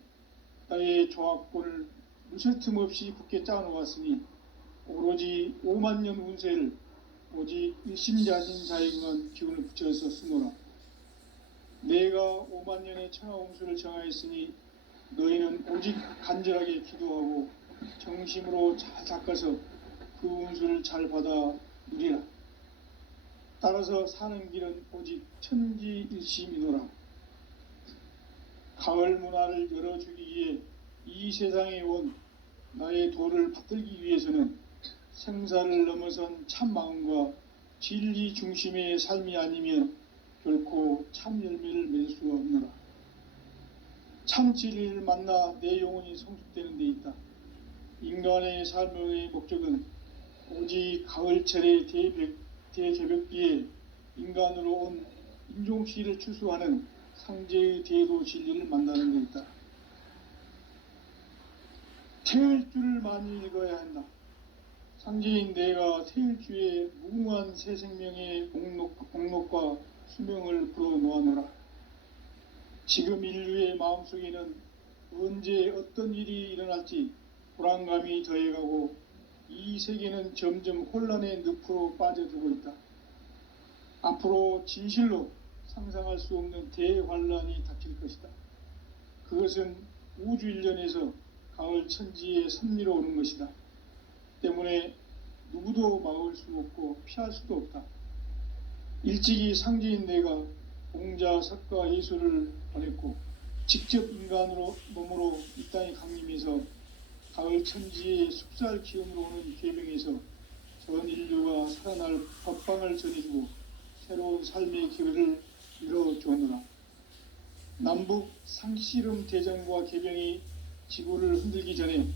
나의 조화권을 무쇠 틈 없이 굳게 짜놓았으니 오로지 5만 년 운세를 오직 일심자진 자에게만 기운을 붙여서 쓰노라. 내가 5만 년의 천하 운수를 정하였으니 너희는 오직 간절하게 기도하고 정심으로 잘 닦아서 그 운수를 잘 받아 누리라. 따라서 사는 길은 오직 천지일심이노라. 가을 문화를 열어주기 위해 이 세상에 온 나의 도를 받들기 위해서는 생사를 넘어선 참 마음과 진리 중심의 삶이 아니면 결코 참 열매를 맺을 수가 없노라. 참 진리를 만나 내 영혼이 성숙되는 데 있다. 인간의 삶의 목적은 오직 가을철의 대개벽기에 인간으로 온 인종시를 추수하는 상제의 대도 진리를 만나는 데 있다. 태일주를 많이 읽어야 한다. 상제인 내가 태일주의 무궁한 새 생명의 공록과 수명을 불어놓아노라. 지금 인류의 마음속에는 언제 어떤 일이 일어날지 불안감이 더해가고 이 세계는 점점 혼란의 늪으로 빠져들고 있다. 앞으로 진실로 상상할 수 없는 대환란이 닥칠 것이다. 그것은 우주 일련에서 가을 천지의 섭리로 오는 것이다. 때문에 누구도 막을 수 없고 피할 수도 없다. 일찍이 상제인 내가 공자, 석가, 예수를 보냈고 직접 인간으로 몸으로 이 땅에 강림해서 가을 천지의 숲살 기운으로 오는 계명에서 전 인류가 살아날 법방을 전해주고 새로운 삶의 기회를 이뤄주었노라. 남북 상씨름 대전과 개병이 지구를 흔들기 전에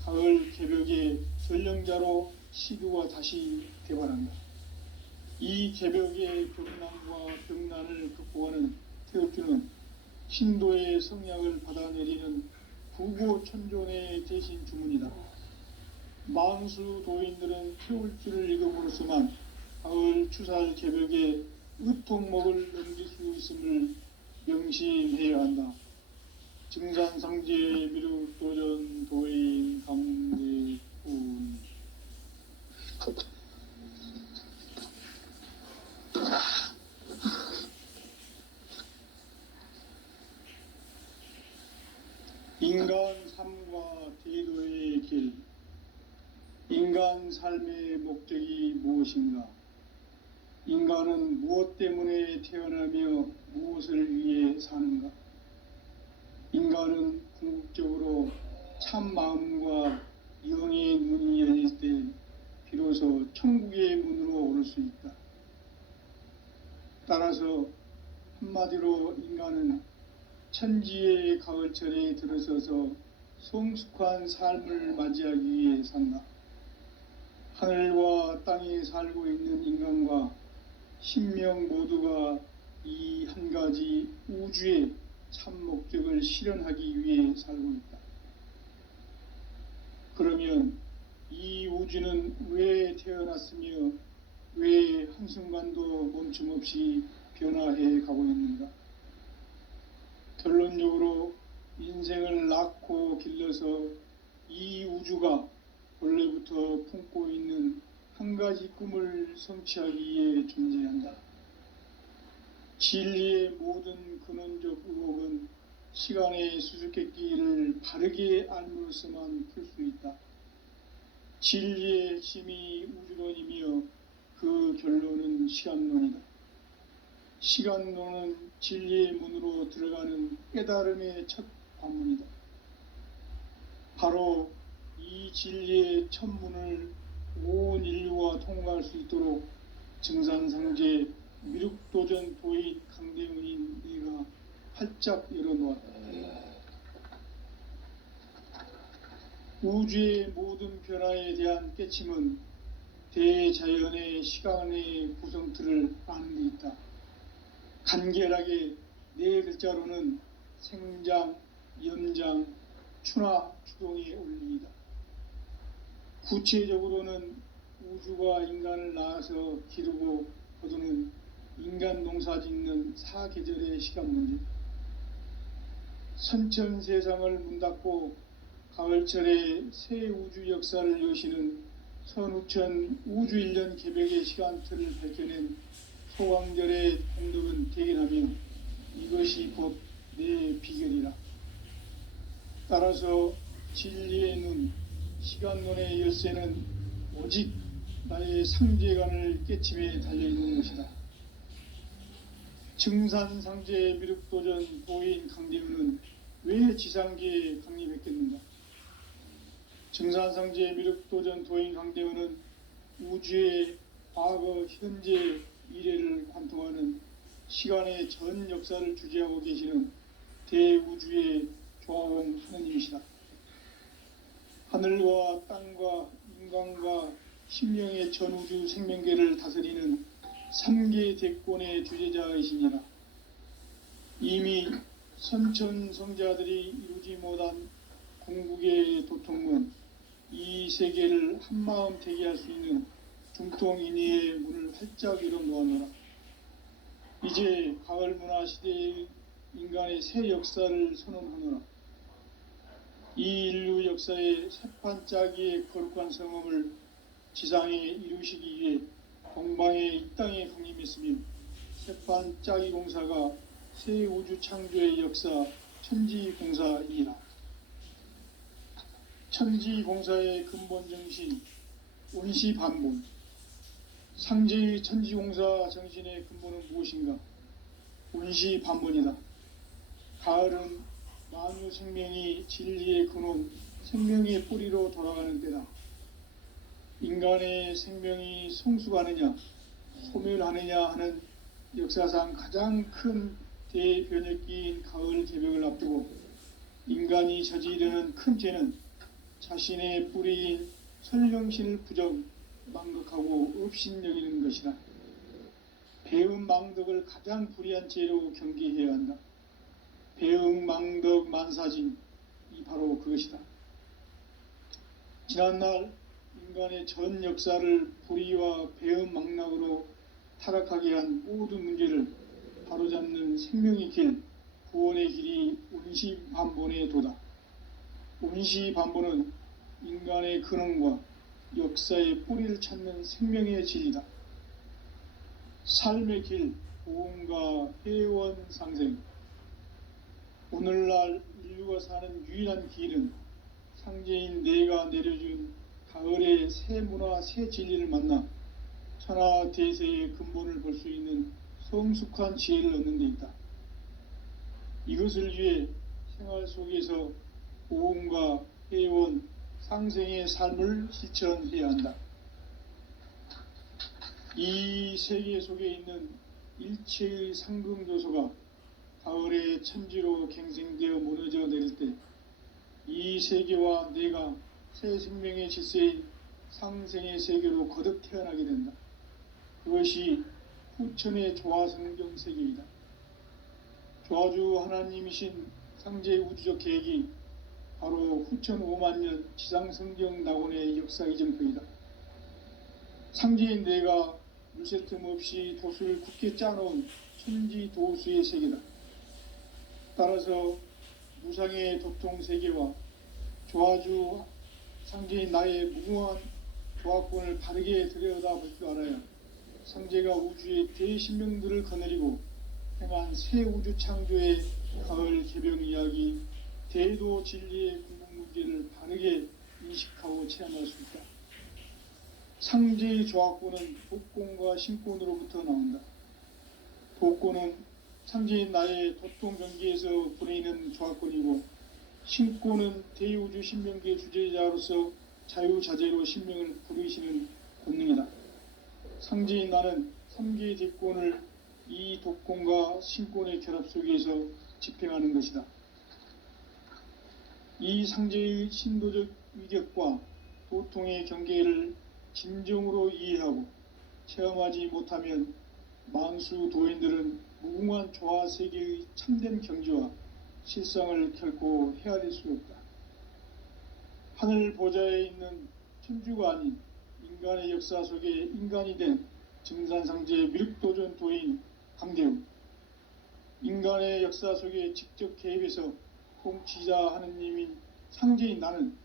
가을 개벽의 전령자로 시두가 다시 대발한다. 이 개벽의 병난과 병난을 극복하는 태엽주는 신도의 성약을 받아내리는 구고천존의 대신 주문이다. 만수 도인들은 태울주를 읽음으로써만 가을 추살 개벽의 의통목을 넘길 수 있음을 명심해야 한다. 증산상제 미륵도전 도인 강대훈. 인간 삶과 대도의 길. 인간 인간 삶의 목적이 무엇인가? 인간은 무엇 때문에 태어나며 무엇을 위해 사는가? 인간은 궁극적으로 참 마음과 영의 문이 열릴 때 비로소 천국의 문으로 오를 수 있다. 따라서 한마디로 인간은 천지의 가을철에 들어서서 성숙한 삶을 맞이하기 위해 산다. 하늘과 땅에 살고 있는 인간과 신명 모두가 이 한 가지 우주의 참 목적을 실현하기 위해 살고 있다. 그러면 이 우주는 왜 태어났으며 왜 한순간도 멈춤없이 변화해 가고 있는가? 결론적으로 인생을 낳고 길러서 이 우주가 원래부터 품고 있는 한 가지 꿈을 성취하기 위해 존재한다. 진리의 모든 근원적 의혹은 시간의 수수께끼를 바르게 알므로서만 풀 수 있다. 진리의 핵심이 우주론이며 그 결론은 시간론이다. 시간론은 진리의 문으로 들어가는 깨달음의 첫 관문이다. 바로 이 진리의 첫 문을 온 인류가 통과할 수 있도록 증산상제 미륵도전 도인 강대문인 네가 활짝 열어놓았다. 우주의 모든 변화에 대한 깨침은 대자연의 시간의 구성틀을 아는 데 있다. 간결하게 네 글자로는 생장, 연장, 추나 추동의 원리이다. 구체적으로는 우주가 인간을 낳아서 기르고 거두는 인간 농사 짓는 사계절의 시간 문제, 선천 세상을 문 닫고 가을철에 새 우주 역사를 여시는 선우천 우주 1년 개벽의 시간틀을 밝혀낸 소강절의 공덕은 대견하며 이것이 곧 내 비결이라. 따라서 진리의 눈, 시간론의 열쇠는 오직 나의 상제관을 깨침에 달려있는 것이다. 증산상제 미륵도전 도인 강대문은 왜 지상계에 강림했겠는가? 증산상제 미륵도전 도인 강대문은 우주의 과거, 현재, 미래를 관통하는 시간의 전 역사를 주재하고 계시는 대우주의 조화원 하느님이시다. 하늘과 땅과 인간과 심령의 전우주 생명계를 다스리는 3계 대권의 주재자이시니라. 이미 선천성자들이 이루지 못한 궁극의 도통문, 이 세계를 한마음 되게 할 수 있는 중통인의의 문을 활짝 열어놓아노라. 이제 가을 문화 시대의 인간의 새 역사를 선언하노라. 이 인류 역사의 새판짜기의 거룩한 성험을 지상에 이루시기 위해 동방의 이 땅에 강림했으며 새판짜기 공사가 새 우주 창조의 역사 천지공사이라. 천지공사의 근본 정신 온시반본, 상제의 천지공사 정신의 근본은 무엇인가? 온시반본이다. 가을은 만유 생명이 진리의 근원, 생명의 뿌리로 돌아가는 때다. 인간의 생명이 성숙하느냐, 소멸하느냐 하는 역사상 가장 큰 대변혁기인 가을 개벽을 앞두고 인간이 저지르는 큰 죄는 자신의 뿌리인 설령신을 부정, 망극하고 업신여기는 것이다. 배음 망덕을 가장 불의한 죄로 경계해야 한다. 배음 망덕 만사진, 이 바로 그것이다. 지난날 인간의 전 역사를 불의와 배음 망락으로 타락하게 한 모든 문제를 바로잡는 생명의 길, 구원의 길이 온시반본의 도다. 온시반본은 인간의 근원과 역사의 뿌리를 찾는 생명의 진리다. 삶의 길, 보험과 회원 상생. 오늘날 인류가 사는 유일한 길은 상제인 내가 내려준 가을의 새 문화, 새 진리를 만나 천하 대세의 근본을 볼 수 있는 성숙한 지혜를 얻는 데 있다. 이것을 위해 생활 속에서 보험과 회원, 상생의 삶을 실천해야 한다. 이 세계 속에 있는 일체의 상금 요소가 가을의 천지로 갱생되어 무너져 내릴 때 이 세계와 내가 새 생명의 질서인 상생의 세계로 거듭 태어나게 된다. 그것이 후천의 조화성경 세계이다. 조화주 하나님이신 상제의 우주적 계획이 바로 후천 5만년 지상성경 낙원의 역사 이정표이다. 상제인 내가 물새 틈 없이 도수를 굳게 짜놓은 천지 도수의 세계다. 따라서 무상의 도통 세계와 조화주 상제인 나의 무궁한 조화권을 바르게 들여다볼 줄 알아야 상제가 우주의 대신명들을 거느리고 행한 새 우주 창조의 가을 개병 이야기, 대도 진리의 궁극 문제를 바르게 인식하고 체험할 수 있다. 상제의 조화권은 독권과 신권으로부터 나온다. 독권은 상제인 나의 도통 경계에서 보내는 조화권이고, 신권은 대우주 신명계의 주제자로서 자유자재로 신명을 부르시는 권능이다. 상제인 나는 3개의 대권을 이 독권과 신권의 결합 속에서 집행하는 것이다. 이 상제의 신도적 위격과 도통의 경계를 진정으로 이해하고 체험하지 못하면 만수 도인들은 무궁한 조화 세계의 참된 경지와 실상을 결코 헤아릴 수 없다. 하늘 보좌에 있는 천주가 아닌 인간의 역사 속에 인간이 된 증산상제 미륵도전 도인 강대우, 인간의 역사 속에 직접 개입해서 통치자 하느님인 상제인 나는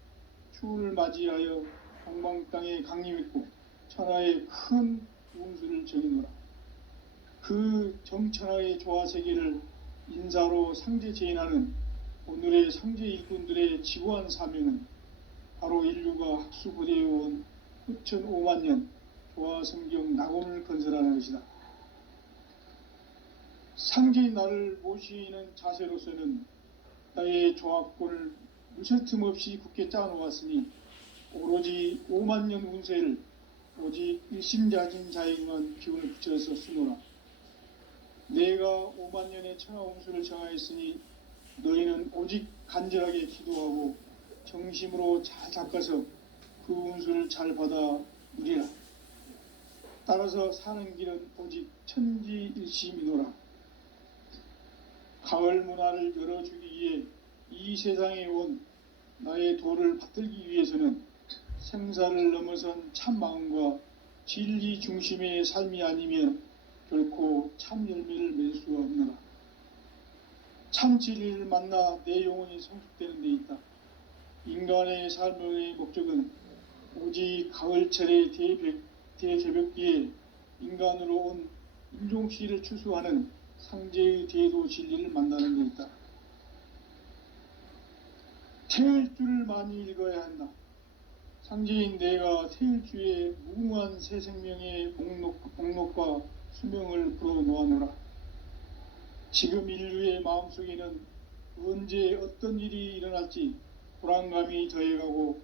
추운을 맞이하여 방방 땅에 강림했고 천하의 큰 우음수를 정의노라. 그 정천하의 조화세계를 인사로 상제 제인하는 오늘의 상제 일꾼들의 지구한 사명은 바로 인류가 학수고대해온 후천 5만년 조화성경 낙원을 건설하는 것이다. 상제인 나를 모시는 자세로서는 나의 조합권을 무슨 틈 없이 굳게 짜놓았으니 오로지 5만년 운세를 오직 일심자진 자에게만 기운을 붙여서 쓰노라. 내가 5만년의 천하 운수를 정하였으니 너희는 오직 간절하게 기도하고 정심으로 잘 닦아서 그 운수를 잘 받아 누리라. 따라서 사는 길은 오직 천지일심이노라. 가을 문화를 열어주기 위해 이 세상에 온 나의 도를 받들기 위해서는 생사를 넘어선 참 마음과 진리 중심의 삶이 아니면 결코 참 열매를 맺을 수가 없노라. 참 진리를 만나 내 영혼이 성숙되는 데 있다. 인간의 삶의 목적은 오직 가을철의 대개벽기에 인간으로 온 인종시를 추수하는 상제의 대도 진리를 만나는 데 있다. 태일주를 많이 읽어야 한다. 상제인 내가 태일주의 무궁한 새 생명의 목록과 수명을 불어놓아노라. 지금 인류의 마음속에는 언제 어떤 일이 일어날지 불안감이 더해가고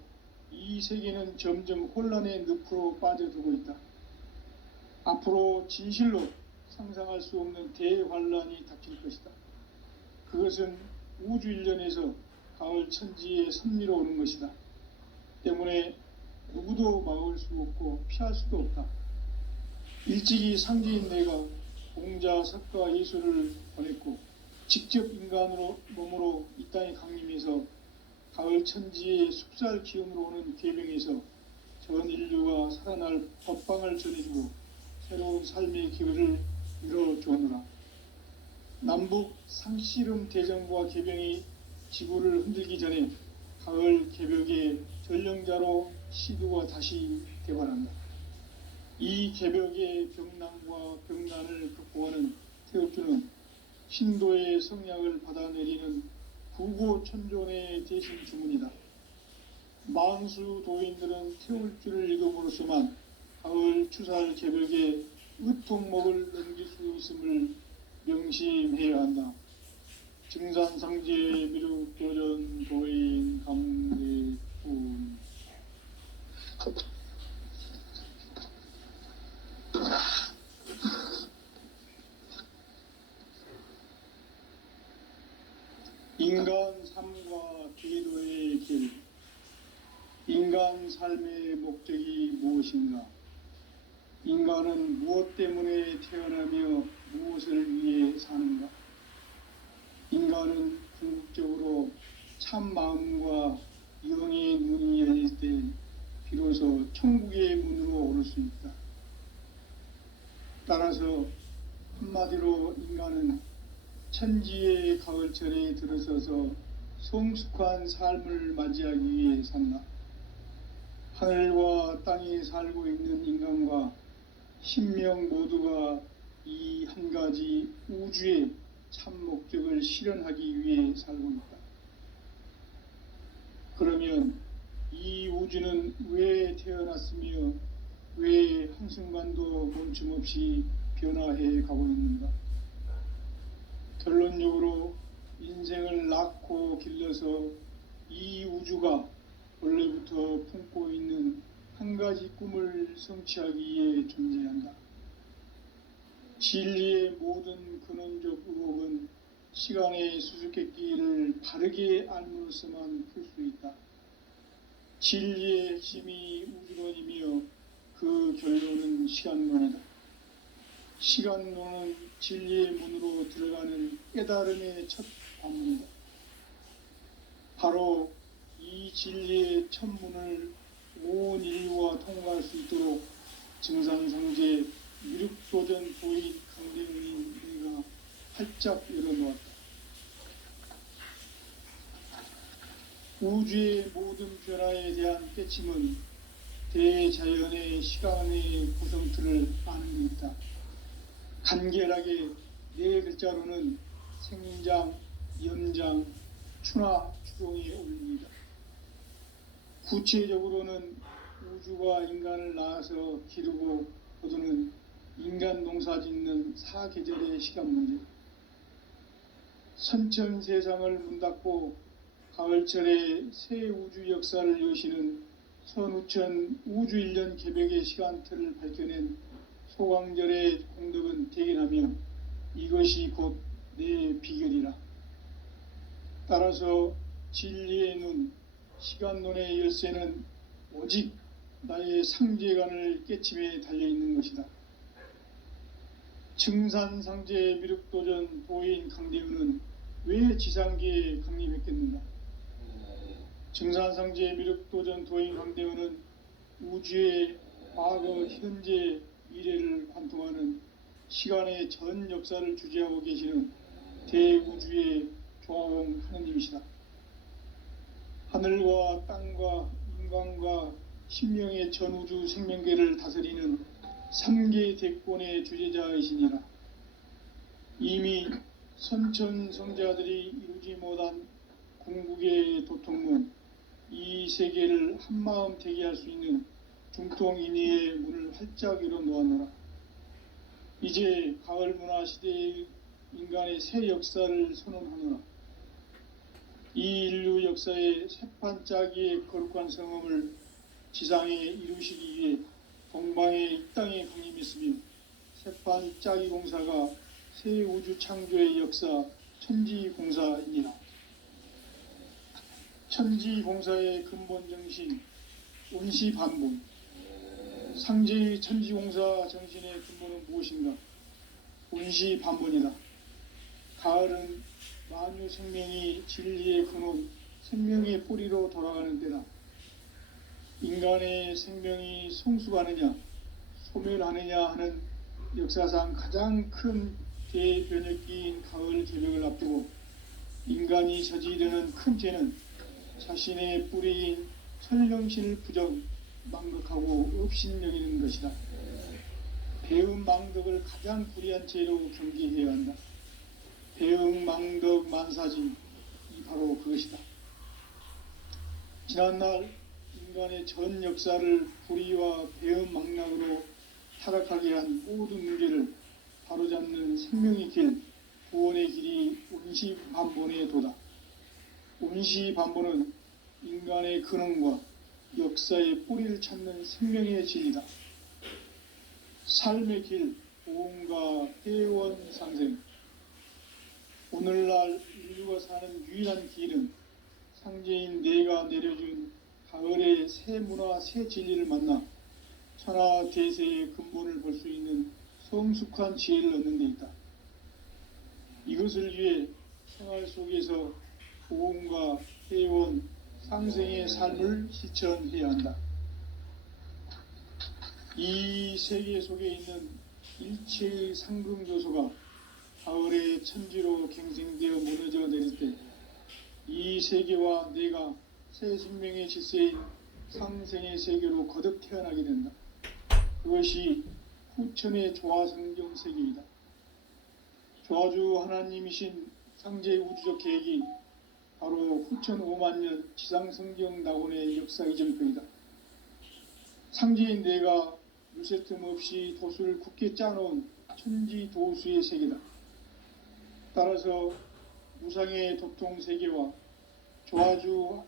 이 세계는 점점 혼란의 늪으로 빠져들고 있다. 앞으로 진실로 상상할 수 없는 대환란이 닥칠 것이다. 그것은 우주 일련에서 가을 천지의 섭리로 오는 것이다. 때문에 누구도 막을 수 없고 피할 수도 없다. 일찍이 상제인 내가 공자, 석가, 예수를 보냈고 직접 인간으로 몸으로 이 땅에 강림해서 가을 천지의 숲살 기운으로 오는 계병에서 전 인류가 살아날 법방을 전해주고 새로운 삶의 기회를 이뤄주었노라. 남북 상씨름 대전과 계병이 지구를 흔들기 전에 가을 개벽의 전령자로 시두가 다시 개발한다. 이 개벽의 병난과 병난을 극복하는 태엽주는 신도의 성약을 받아내리는 구고천존의 대신 주문이다. 망수 도인들은 태울 줄을 이름으로서만 가을 추살 개벽에 으통목을 넘길 수 있음을 명심해야 한다. 증산상제 미륵도전 도인 강대훈. 인간 삶과 기도의 길. 인간 삶의 목적이 무엇인가? 인간은 무엇 때문에 태어나며 무엇을 위해 사는가? 인간은 궁극적으로 참 마음과 영의 문이 열릴 때 비로소 천국의 문으로 오를 수 있다. 따라서 한마디로 인간은 천지의 가을철에 들어서서 성숙한 삶을 맞이하기 위해 산다. 하늘과 땅에 살고 있는 인간과 신명 모두가 이 한 가지 우주의 참 목적을 실현하기 위해 살고 있다. 그러면 이 우주는 왜 태어났으며 왜 한순간도 멈춤없이 변화해 가고 있는가? 결론적으로 인생을 낳고 길러서 이 우주가 원래부터 품고 있는 한 가지 꿈을 성취하기 위해 존재한다. 진리의 모든 근원적 의혹은 시간의 수수께끼를 바르게 알므로서만 풀 수 있다. 진리의 핵심이 우주론이며 그 결론은 시간론이다. 시간론은 진리의 문으로 들어가는 깨달음의 첫 관문이다. 바로 이 진리의 첫 문을 온 인류가 통과할 수 있도록 증산상제 미륵도전 도인 강대훈이 내가 활짝 열어놓았다. 우주의 모든 변화에 대한 깨침은 대자연의 시간의 구성틀을 아는 데 있다. 간결하게 네 글자로는 생장, 연장, 추나 추종에 올립니다. 구체적으로는 우주가 인간을 낳아서 기르고 거두는 인간 농사 짓는 사계절의 시간 문제. 선천 세상을 문 닫고 가을철에 새 우주 역사를 여시는 선우천 우주 1년 개벽의 시간틀을 밝혀낸 소강절의 공덕은 대견하며 이것이 곧 내 비결이라. 따라서 진리의 눈, 시간론의 열쇠는 오직 나의 상제관을 깨침에 달려있는 것이다. 증산상제 미륵도전 도인 강대훈은 왜 지상계에 강림했겠는가? 증산상제 미륵도전 도인 강대훈은 우주의 과거, 현재, 미래를 관통하는 시간의 전 역사를 주재하고 계시는 대우주의 조화공 하느님이시다. 하늘과 땅과 인간과 신명의 전우주 생명계를 다스리는 3계 대권의 주재자이시니라. 이미 선천성자들이 이루지 못한 궁극의 도통문, 이 세계를 한마음 되게 할 수 있는 중통인의의 문을 활짝 열어놓았노라. 이제 가을 문화 시대의 인간의 새 역사를 선언하노라. 이 인류 역사의 새판 짜기의 거룩한 성음을 지상에 이루시기 위해 동방의 이 땅에 강림했으며 새판 짜기 공사가 새 우주 창조의 역사 천지공사이니라. 천지공사의 근본 정신 운시반복. 상제의 천지공사 정신의 근본은 무엇인가? 운시반복이다. 가을은 만유 생명이 진리의 근원, 생명의 뿌리로 돌아가는 때다. 인간의 생명이 성숙하느냐, 소멸하느냐 하는 역사상 가장 큰 대변혁기인 가을 개벽을 앞두고 인간이 저지르는 큰 죄는 자신의 뿌리인 설령신을 부정, 망극하고 업신여기는 것이다. 배음 망덕을 가장 불의한 죄로 경계해야 한다. 배음 망덕 만사진, 이 바로 그것이다. 지난날 인간의 전 역사를 불의와 배은망락으로 타락하게 한 모든 문제를 바로잡는 생명의 길, 구원의 길이 운시반본의 도다. 운시반본은 인간의 근원과 역사의 뿌리를 찾는 생명의 진리다. 삶의 길, 보험과 회원 상생. 오늘날 인류가 사는 유일한 길은 상제인 내가 내려준 가을의 새 문화, 새 진리를 만나 천하 대세의 근본을 볼 수 있는 성숙한 지혜를 얻는 데 있다. 이것을 위해 생활 속에서 보험과 회원, 상생의 삶을 실천해야 한다. 이 세계 속에 있는 일체의 상승조소가 가을의 천지로 갱생되어 무너져 내릴 때 이 세계와 내가 새 생명의 질서인 상생의 세계로 거듭 태어나게 된다. 그것이 후천의 조화성경 세계이다. 조화주 하나님이신 상제의 우주적 계획이 바로 후천 5만년 지상성경 낙원의 역사 이전표이다. 상제인 내가 누새 틈 없이 도수를 굳게 짜놓은 천지 도수의 세계다. 따라서 무상의 도통 세계와 조화주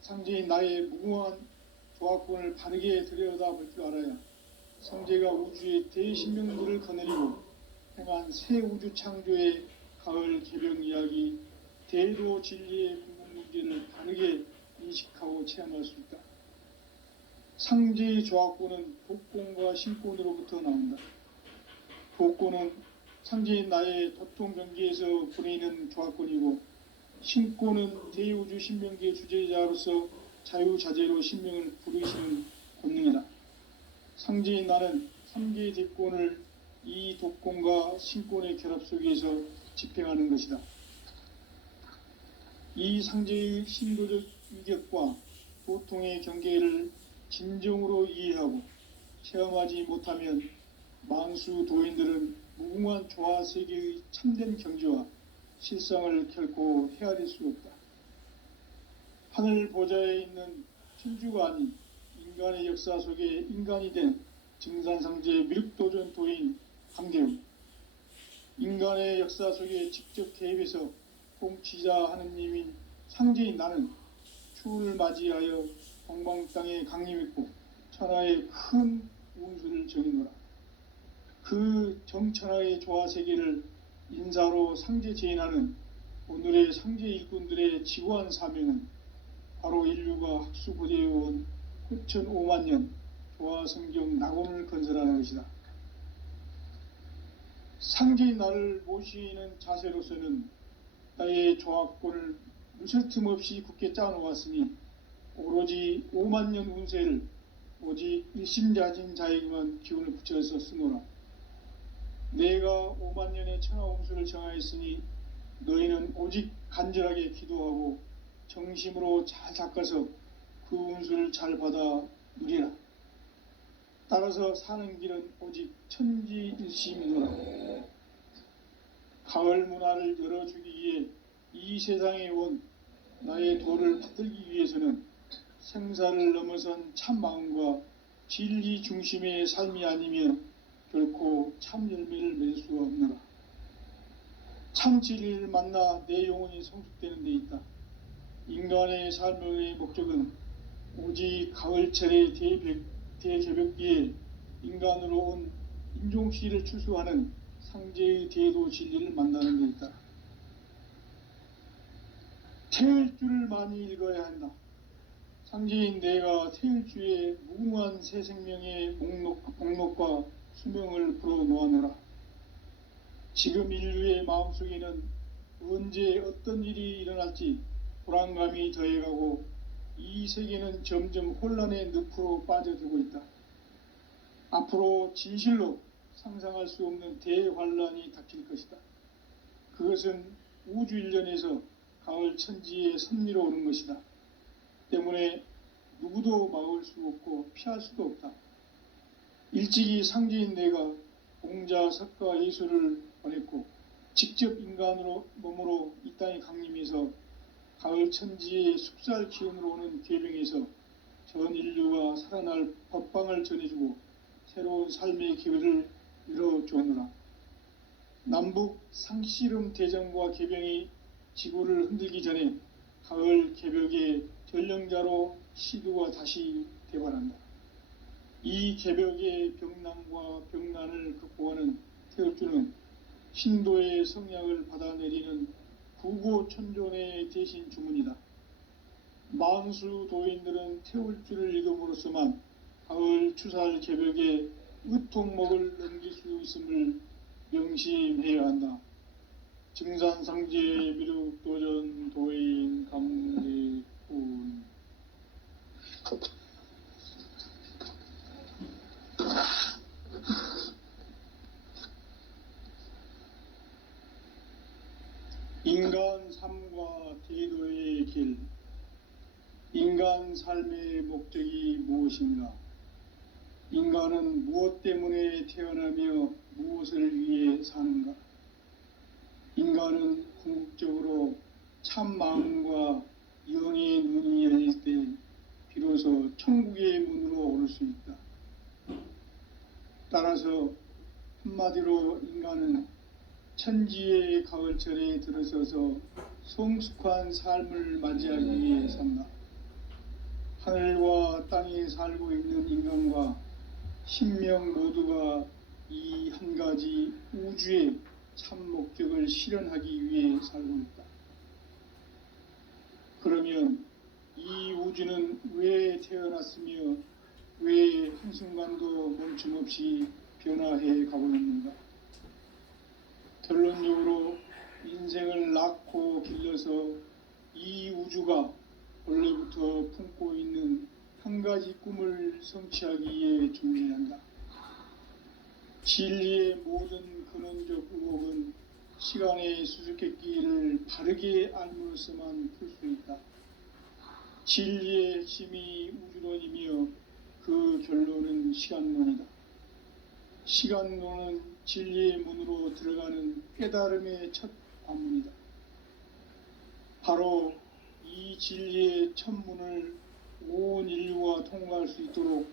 상제인 나의 무궁한 조화권을 바르게 들여다볼 줄 알아야 상제가 우주의 대신명들을 거느리고 행한 새 우주 창조의 가을 개병 이야기, 대도 진리의 궁극 문제를 바르게 인식하고 체험할 수 있다. 상제의 조화권은 복권과 신권으로부터 나온다. 복권은 상제인 나의 도통 경계에서 보내는 조화권이고, 신권은 대우주 신명기의 주제자로서 자유자재로 신명을 부르시는 권능이다. 상제인 나는 3개의 대권을 이 독권과 신권의 결합 속에서 집행하는 것이다. 이 상제의 신도적 위격과 도통의 경계를 진정으로 이해하고 체험하지 못하면 만수 도인들은 무궁한 조화 세계의 참된 경지와 실상을 결코 헤아릴 수 없다. 하늘 보좌에 있는 천주가 아닌 인간의 역사 속에 인간이 된 증산상제 미륵도전 도인 강대웅, 인간의 역사 속에 직접 개입해서 통치자 하느님인 상제인 나는 추운을 맞이하여 동방 땅에 강림했고 천하의 큰 운수를 정의노라. 그 정천하의 조화 세계를 인사로 상제 제인하는 오늘의 상제 일꾼들의 지고한 사명은 바로 인류가 학수고대해온 후천 5만년 조화 성경 낙원을 건설하는 것이다. 상제인 나를 모시는 자세로서는 나의 조화권을 무쇠 틈 없이 굳게 짜놓았으니 오로지 5만년 운세를 오직 일심자진 자에게만 기운을 붙여서 쓰노라. 내가 5만년의 천하운수를 정하였으니 너희는 오직 간절하게 기도하고 정심으로 잘 닦아서 그 운수를 잘 받아 누리라. 따라서 사는 길은 오직 천지일심이노라. 가을 문화를 열어주기 위해 이 세상에 온 나의 도를 받들기 위해서는 생사를 넘어선 참 마음과 진리 중심의 삶이 아니면 결코 참 열매를 맺을 수가 없노라. 참 진리를 만나 내 영혼이 성숙되는 데 있다. 인간의 삶의 목적은 오직 가을철의 대개벽기에 인간으로 온 인종시를 추수하는 상제의 대도 진리를 만나는 데 있다. 태일주를 많이 읽어야 한다. 상제인 내가 태일주의 무궁한 새 생명의 목록과 수명을 불어놓아노라. 지금 인류의 마음속에는 언제 어떤 일이 일어날지 불안감이 더해가고 이 세계는 점점 혼란의 늪으로 빠져들고 있다. 앞으로 진실로 상상할 수 없는 대환란이 닥칠 것이다. 그것은 우주 일련에서 가을 천지의 섭리로 오는 것이다. 때문에 누구도 막을 수 없고 피할 수도 없다. 일찍이 상제인 내가 공자, 석가, 예수를 보냈고 직접 인간으로 몸으로 이 땅에 강림해서 가을 천지의 숙살 기운으로 오는 계병에서 전 인류가 살아날 법방을 전해주고 새로운 삶의 기회를 열어주었노라. 남북 상씨름 대전과 개병이 지구를 흔들기 전에 가을 개벽의 전령자로 시두가 다시 대발한다. 이 개벽의 병난과 병난을 극복하는 태울주는 신도의 성약을 받아내리는 구고천존의 대신 주문이다. 만수 도인들은 태울주를 읽음으로써만 가을 추살 개벽의 의통목을 넘길 수 있음을 명심해야 한다. 증산상제 미륵도전 도인 강대훈. 인간 삶과 대도의 길. 인간 삶의 목적이 무엇인가? 인간은 무엇 때문에 태어나며 무엇을 위해 사는가? 인간은 궁극적으로 참 마음과 영의 눈이 열릴 때 비로소 천국의 문으로 오를 수 있다. 따라서 한마디로 인간은 천지의 가을철에 들어서서 성숙한 삶을 맞이하기 위해 산다. 하늘과 땅에 살고 있는 인간과 신명 모두가 이 한 가지 우주의 참 목적을 실현하기 위해 살고 있다. 그러면 이 우주는 왜 태어났으며 왜 한순간도 멈춤없이 변화해 가고 있는가? 결론적으로 인생을 낳고 길러서 이 우주가 원래부터 품고 있는 한 가지 꿈을 성취하기 위해 존재한다. 진리의 모든 근원적 의혹은 시간의 수수께끼를 바르게 알므로써만 풀 수 있다. 진리의 핵심이 우주론이며 그 결론은 시간론이다. 시간론은 진리의 문으로 들어가는 깨달음의 첫 관문이다. 바로 이 진리의 첫 문을 온 인류가 통과할 수 있도록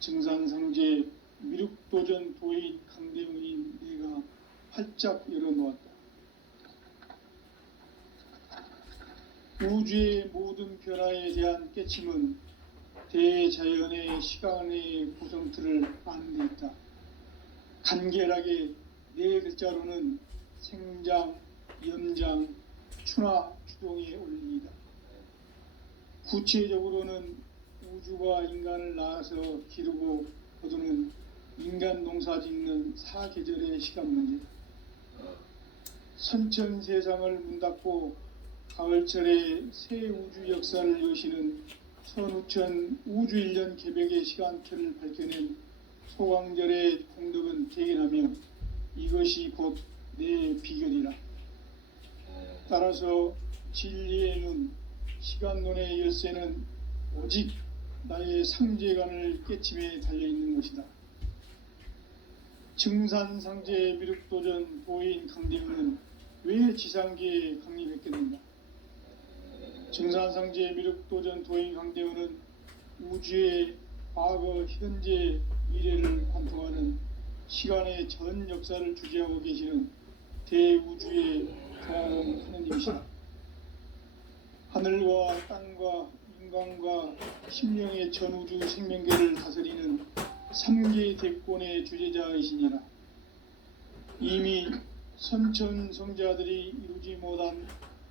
증산상제 미륵도전 도인 강대훈이 내가 활짝 열어놓았다. 우주의 모든 변화에 대한 깨침은 대자연의 시간의 구성틀을 아는 데 있다. 간결하게 네 글자로는 생장, 연장, 추나 추동의 원리이다. 구체적으로는 우주가 인간을 낳아서 기르고 거두는 인간 농사 짓는 사계절의 시간 문제다. 선천 세상을 문닫고 가을철에 새 우주 역사를 여시는 선우천 우주일년 개벽의 시간표를 밝혀낸 소광절의 공덕은 대견하며 이것이 곧 내 비결이라. 따라서 진리의 눈, 시간론의 열쇠는 오직 나의 상제관을 깨침에 달려있는 것이다. 증산상제 미륵도전 도인 강대훈은 왜 지상계에 강림했겠는가? 증산상제 미륵도전 도인 강대훈은 우주의 과거, 현재, 미래를 관통하는 시간의 전 역사를 주재하고 계시는 대우주의 거하는 하느님이시다. 하늘과 땅과 인간과 심령의 전우주 생명계를 다스리는 삼계 대권의 주재자이시니라. 이미 선천성자들이 이루지 못한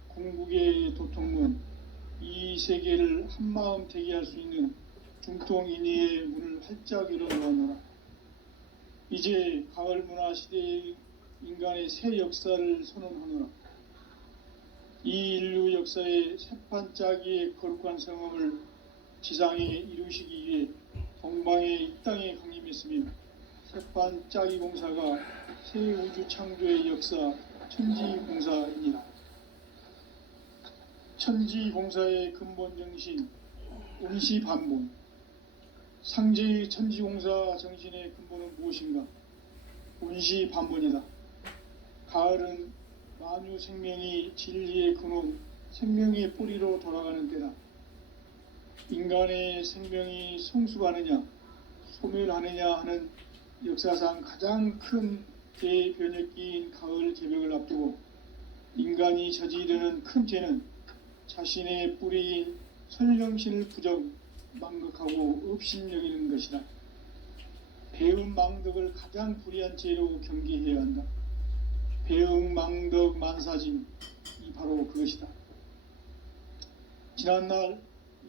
궁극의 도통문, 이 세계를 한마음 되게 할 수 있는 중통인의의 문을 활짝 열어놓아노라. 이제 가을 문화 시대의 인간의 새 역사를 선언하노라. 이 인류 역사의 새판짜기의 거룩한 성험을 지상에 이루시기 위해 동방의 이 땅에 강림했으며 새판짜기 공사가 새 우주 창조의 역사 천지공사입니다. 천지공사의 근본 정신 운시반본. 상제의 천지공사 정신의 근본은 무엇인가? 운시반본이다. 가을은 만유 생명이 진리의 근원, 생명의 뿌리로 돌아가는 때다. 인간의 생명이 성숙하느냐 소멸하느냐 하는 역사상 가장 큰 대변혁기인 가을 개벽을 앞두고 인간이 저지르는 큰 죄는 자신의 뿌리인 선령신을 부정 망각하고 업신여기는 것이다. 배은망덕을 가장 불의한 죄로 경계해야 한다. 배은망덕 만사짐이 바로 그것이다. 지난날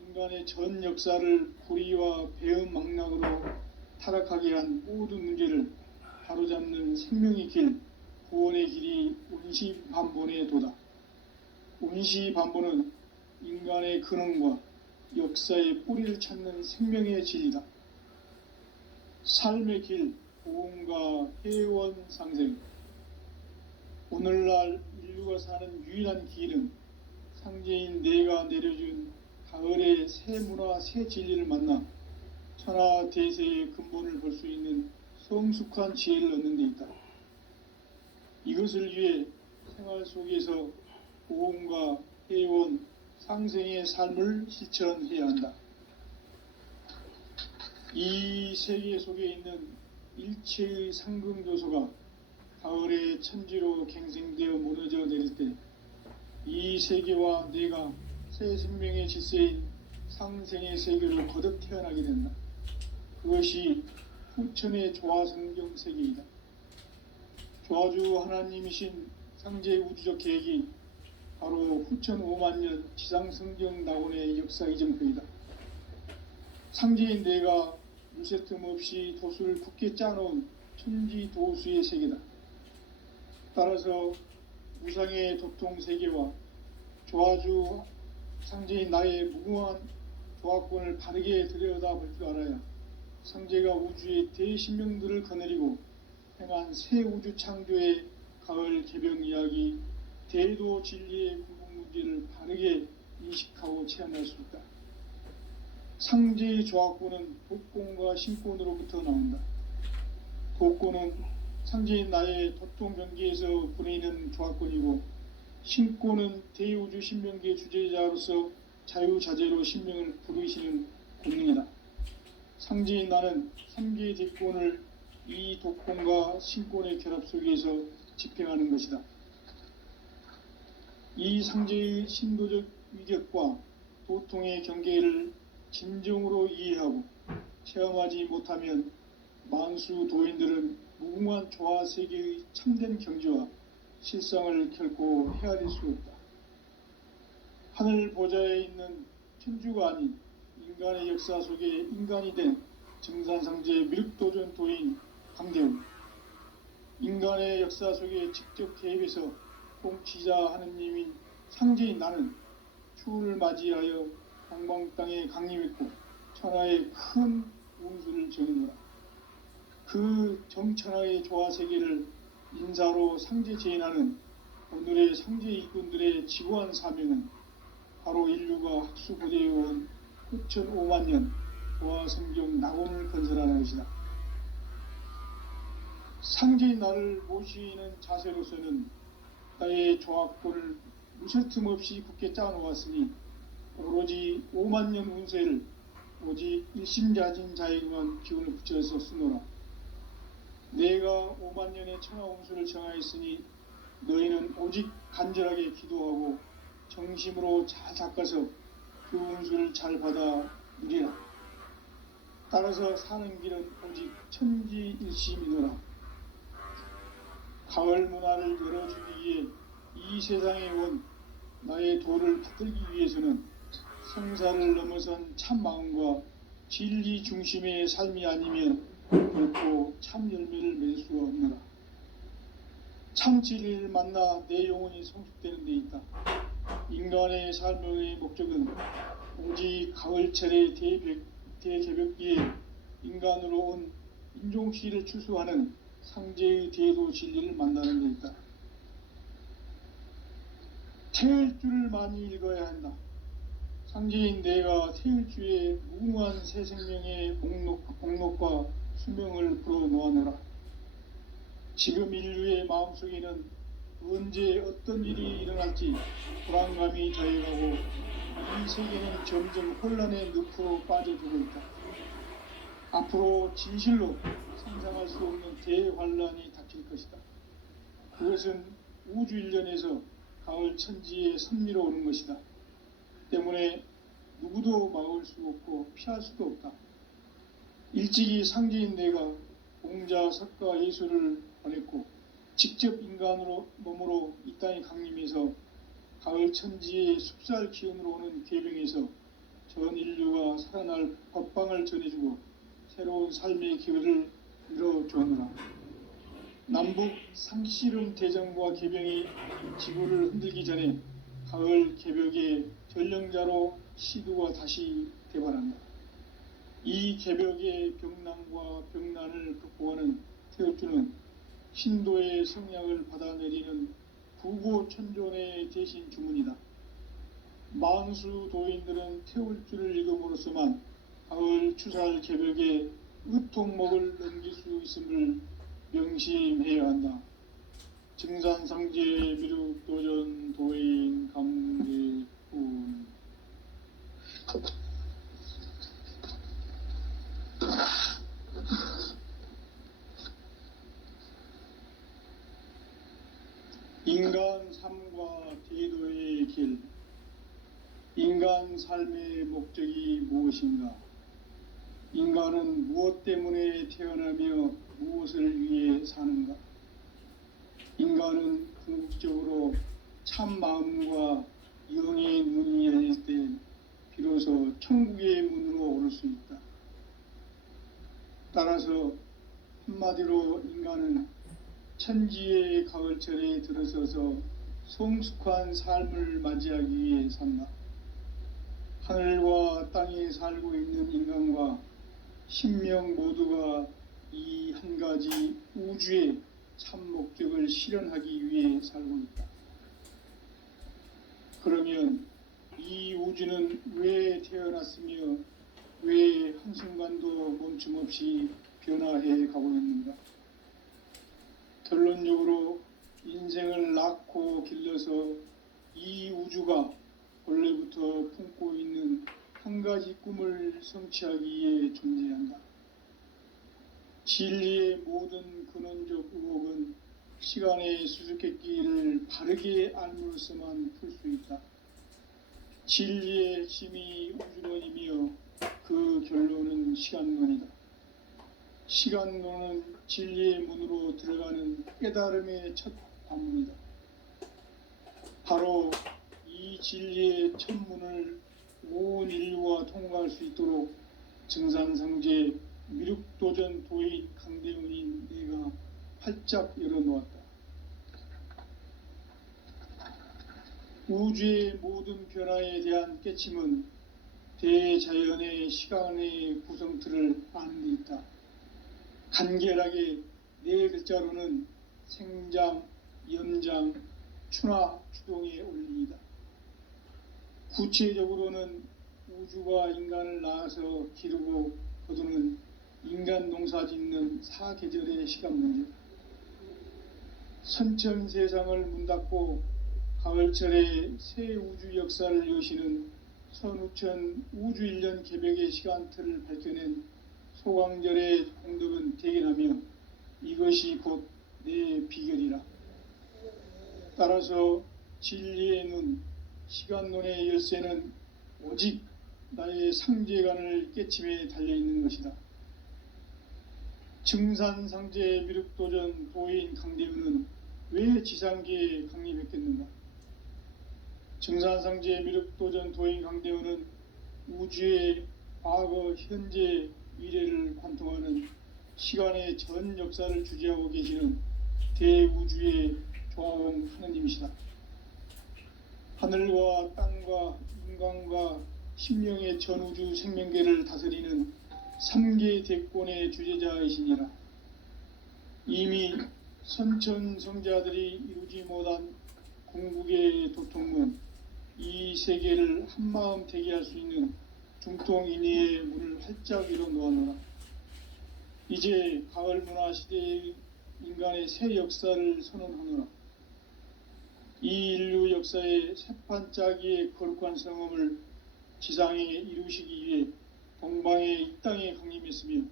인간의 전 역사를 불의와 배은망락으로 타락하게 한 모든 문제를 바로잡는 생명의 길, 구원의 길이 운시반본의 도다. 운시반본은 인간의 근원과 역사의 뿌리를 찾는 생명의 진리다. 삶의 길, 보험과 회원 상생. 오늘날 인류가 사는 유일한 길은 상제인 내가 내려준 가을의 새 문화, 새 진리를 만나 천하 대세의 근본을 볼 수 있는 성숙한 지혜를 얻는 데 있다. 이것을 위해 생활 속에서 보험과 회원, 상생의 삶을 실천해야 한다. 이 세계 속에 있는 일체의 상금 요소가 가을의 천지로 갱생되어 무너져 내릴 때 이 세계와 내가 새 생명의 질서인 상생의 세계로 거듭 태어나게 된다. 그것이 후천의 조화성경 세계이다. 조화주 하나님이신 상제의 우주적 계획이 바로 후천 5만년 지상성경 낙원의 역사 이정표이다. 상제인 내가 물새 틈 없이 도수를 굳게 짜놓은 천지도수의 세계다. 따라서 우상의 도통 세계와 조화주 상제인 나의 무궁한 조화권을 바르게 들여다볼 줄 알아야 상제가 우주의 대신명들을 거느리고 행한 새 우주 창조의 가을 개병 이야기, 대도 진리의 구분 문제를 바르게 인식하고 체험할 수 있다. 상제의 조화권은 독권과 신권으로부터 나온다. 독권은 상제인 나의 도통 경계에서 부리는 조화권이고, 신권은 대우주 신명계의 주제자로서 자유자재로 신명을 부르시는 권능이다. 상제인 나는 3개의 대권을 이 독권과 신권의 결합 속에서 집행하는 것이다. 이 상제의 신도적 위격과 도통의 경계를 진정으로 이해하고 체험하지 못하면 만수 도인들은 무궁한 조화 세계의 참된 경지와 실상을 결코 헤아릴 수 없다. 하늘 보좌에 있는 천주가 아닌 인간의 역사 속에 인간이 된 증산상제 미륵도전 도인 강대우, 인간의 역사 속에 직접 개입해서 통치자 하느님인 상제인 나는 추운을 맞이하여 동방 땅에 강림했고 천하의 큰 운수를 정했노라. 그 정천하의 조화 세계를 인사로 상제 제인하는 오늘의 상제 일꾼들의 지고한 사명은 바로 인류가 학수고대해온 후천 5만년 조화성경 낙원을 건설하는 것이다. 상제인 나를 모시는 자세로서는 나의 조화권을 무술 틈 없이 굳게 짜놓았으니 오로지 5만년 운세를 오직 일심자진 자에게만 기운을 붙여서 쓰노라. 내가 5만년의 천하 운수를 정하였으니 너희는 오직 간절하게 기도하고 정심으로 잘 닦아서 그 운수를 잘 받아 누리라. 따라서 사는 길은 오직 천지일심이노라. 가을 문화를 열어주기 위해 이 세상에 온 나의 도를 받들기 위해서는 성사를 넘어선 참 마음과 진리 중심의 삶이 아니면 결코 참 열매를 맺을 수 없노라. 참 진리를 만나 내 영혼이 성숙되는 데 있다. 인간의 삶의 목적은 오직 가을철의 대개벽기에 인간으로 온 인종시를 추수하는 상제의 대도 진리를 만나는 데 있다. 태일주를 많이 읽어야 한다. 상제인 내가 태일주의 무궁한 새 생명의 목록과 수명을 불어놓아노라. 지금 인류의 마음속에는 언제 어떤 일이 일어날지 불안감이 더해가고 이 세계는 점점 혼란의 늪으로 빠져들고 있다. 앞으로 진실로 상상할 수 없는 대환란이 닥칠 것이다. 그것은 우주 일련에서 가을 천지의 섭리로 오는 것이다. 때문에 누구도 막을 수 없고 피할 수도 없다. 일찍이 상제인 내가 공자, 석가, 예수를 보냈고 직접 인간으로 몸으로 이 땅에 강림해서 가을 천지의 숲살 기운으로 오는 계병에서 전 인류가 살아날 법방을 전해주고 새로운 삶의 기회를 열어주느라. 남북 상씨름 대전과 계병이 지구를 흔들기 전에 가을 개벽의 전령자로 시두가 다시 대발한다. 이 개벽의 병난과 병난을 극복하는 태울주는 신도의 성약을 받아내리는 부고천존의 대신 주문이다. 만수 도인들은 태울주를 읽음으로써만 가을 추살 개벽의 의통목을 넘길 수 있음을 명심해야 한다. 증산상제 미륵도전 도인 강대훈. 인간 삶과 대도의 길. 인간 삶의 목적이 무엇인가? 인간은 무엇 때문에 태어나며 무엇을 위해 사는가? 인간은 궁극적으로 참 마음과 영의 문이 열릴 때 비로소 천국의 문으로 오를 수 있다. 따라서 한마디로 인간은 천지의 가을철에 들어서서 성숙한 삶을 맞이하기 위해 산다. 하늘과 땅에 살고 있는 인간과 신명 모두가 이 한 가지 우주의 참 목적을 실현하기 위해 살고 있다. 그러면 이 우주는 왜 태어났으며 왜 한순간도 멈춤 없이 변화해 가고 있는가? 결론적으로 인생을 낳고 길러서 이 우주가 원래부터 품고 있는 한 가지 꿈을 성취하기 위해 존재한다. 진리의 모든 근원적 의혹은 시간의 수수께끼를 바르게 알므로서만 풀 수 있다. 진리의 핵심이 우주론이며 그 결론은 시간론이다. 시간론은 진리의 문으로 들어가는 깨달음의 첫 관문이다. 바로 이 진리의 첫 문을 온 인류가 통과할 수 있도록 증산상제 미륵도전 도인 강대훈인 내가 활짝 열어놓았다. 우주의 모든 변화에 대한 깨침은 대자연의 시간의 구성틀을 아는 데 있다. 간결하게 네 글자로는 생장, 연장, 추나 추동의 원리이다. 구체적으로는 우주가 인간을 낳아서 기르고 거두는 인간 농사 짓는 사계절의 시간 문제다. 선천 세상을 문 닫고 가을철에 새 우주 역사를 여시는 선우천 우주 일년 개벽의 시간틀을 밝혀낸 소강절의 공덕은 대견하며 이것이 곧 내 비결이라. 따라서 진리의 눈, 시간론의 열쇠는 오직 나의 상제관을 깨침에 달려있는 것이다. 증산상제 미륵도전 도인 강대훈은 왜 지상계에 강림했겠는가? 증산상제 미륵도전 도인 강대훈은 우주의 과거, 현재, 미래를 관통하는 시간의 전 역사를 주재하고 계시는 대우주의 조화원 하느님이시다. 하늘과 땅과 인간과 신명의 전우주 생명계를 다스리는 3계 대권의 주제자이시니라. 이미 선천성자들이 이루지 못한 궁극의 도통문, 이 세계를 한마음 되게 할 수 있는 중통인의의 문을 활짝 열어놓았노라. 이제 가을 문화 시대의 인간의 새 역사를 선언하노라. 역사의 새판짜기의 거룩한 성험을 지상에 이루시기 위해 동방의 이 땅에 강림했으며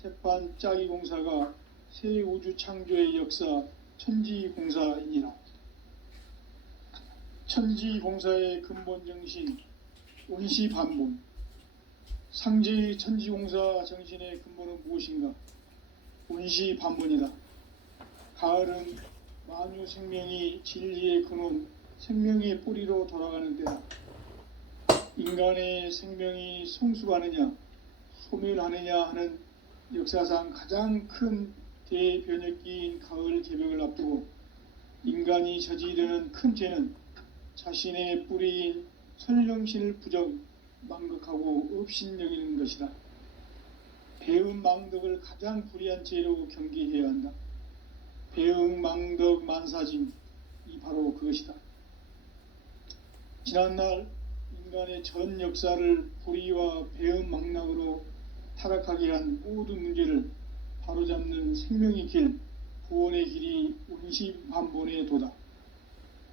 새판짜기 공사가 새 우주 창조의 역사 천지공사이니라. 천지공사의 근본 정신 온시반본. 상제의 천지공사 정신의 근본은 무엇인가? 온시반본이다. 가을은 만유 생명이 진리의 근원, 생명의 뿌리로 돌아가는 때다. 인간의 생명이 성숙하느냐, 소멸하느냐 하는 역사상 가장 큰 대변혁기인 가을 개벽을 앞두고 인간이 저지르는 큰 죄는 자신의 뿌리인 설령신을 부정, 망극하고 업신여기는 것이다. 배은 망덕을 가장 불의한 죄로 경계해야 한다. 배응 망덕 만사짐이 바로 그것이다. 지난날 인간의 전 역사를 불의와 배응 망락으로 타락하게 한 모든 문제를 바로잡는 생명의 길, 구원의 길이 온시반본의 도다.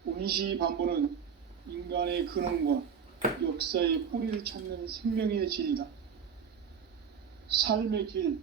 온시반본은 인간의 근원과 역사의 뿌리를 찾는 생명의 진리다. 삶의 길,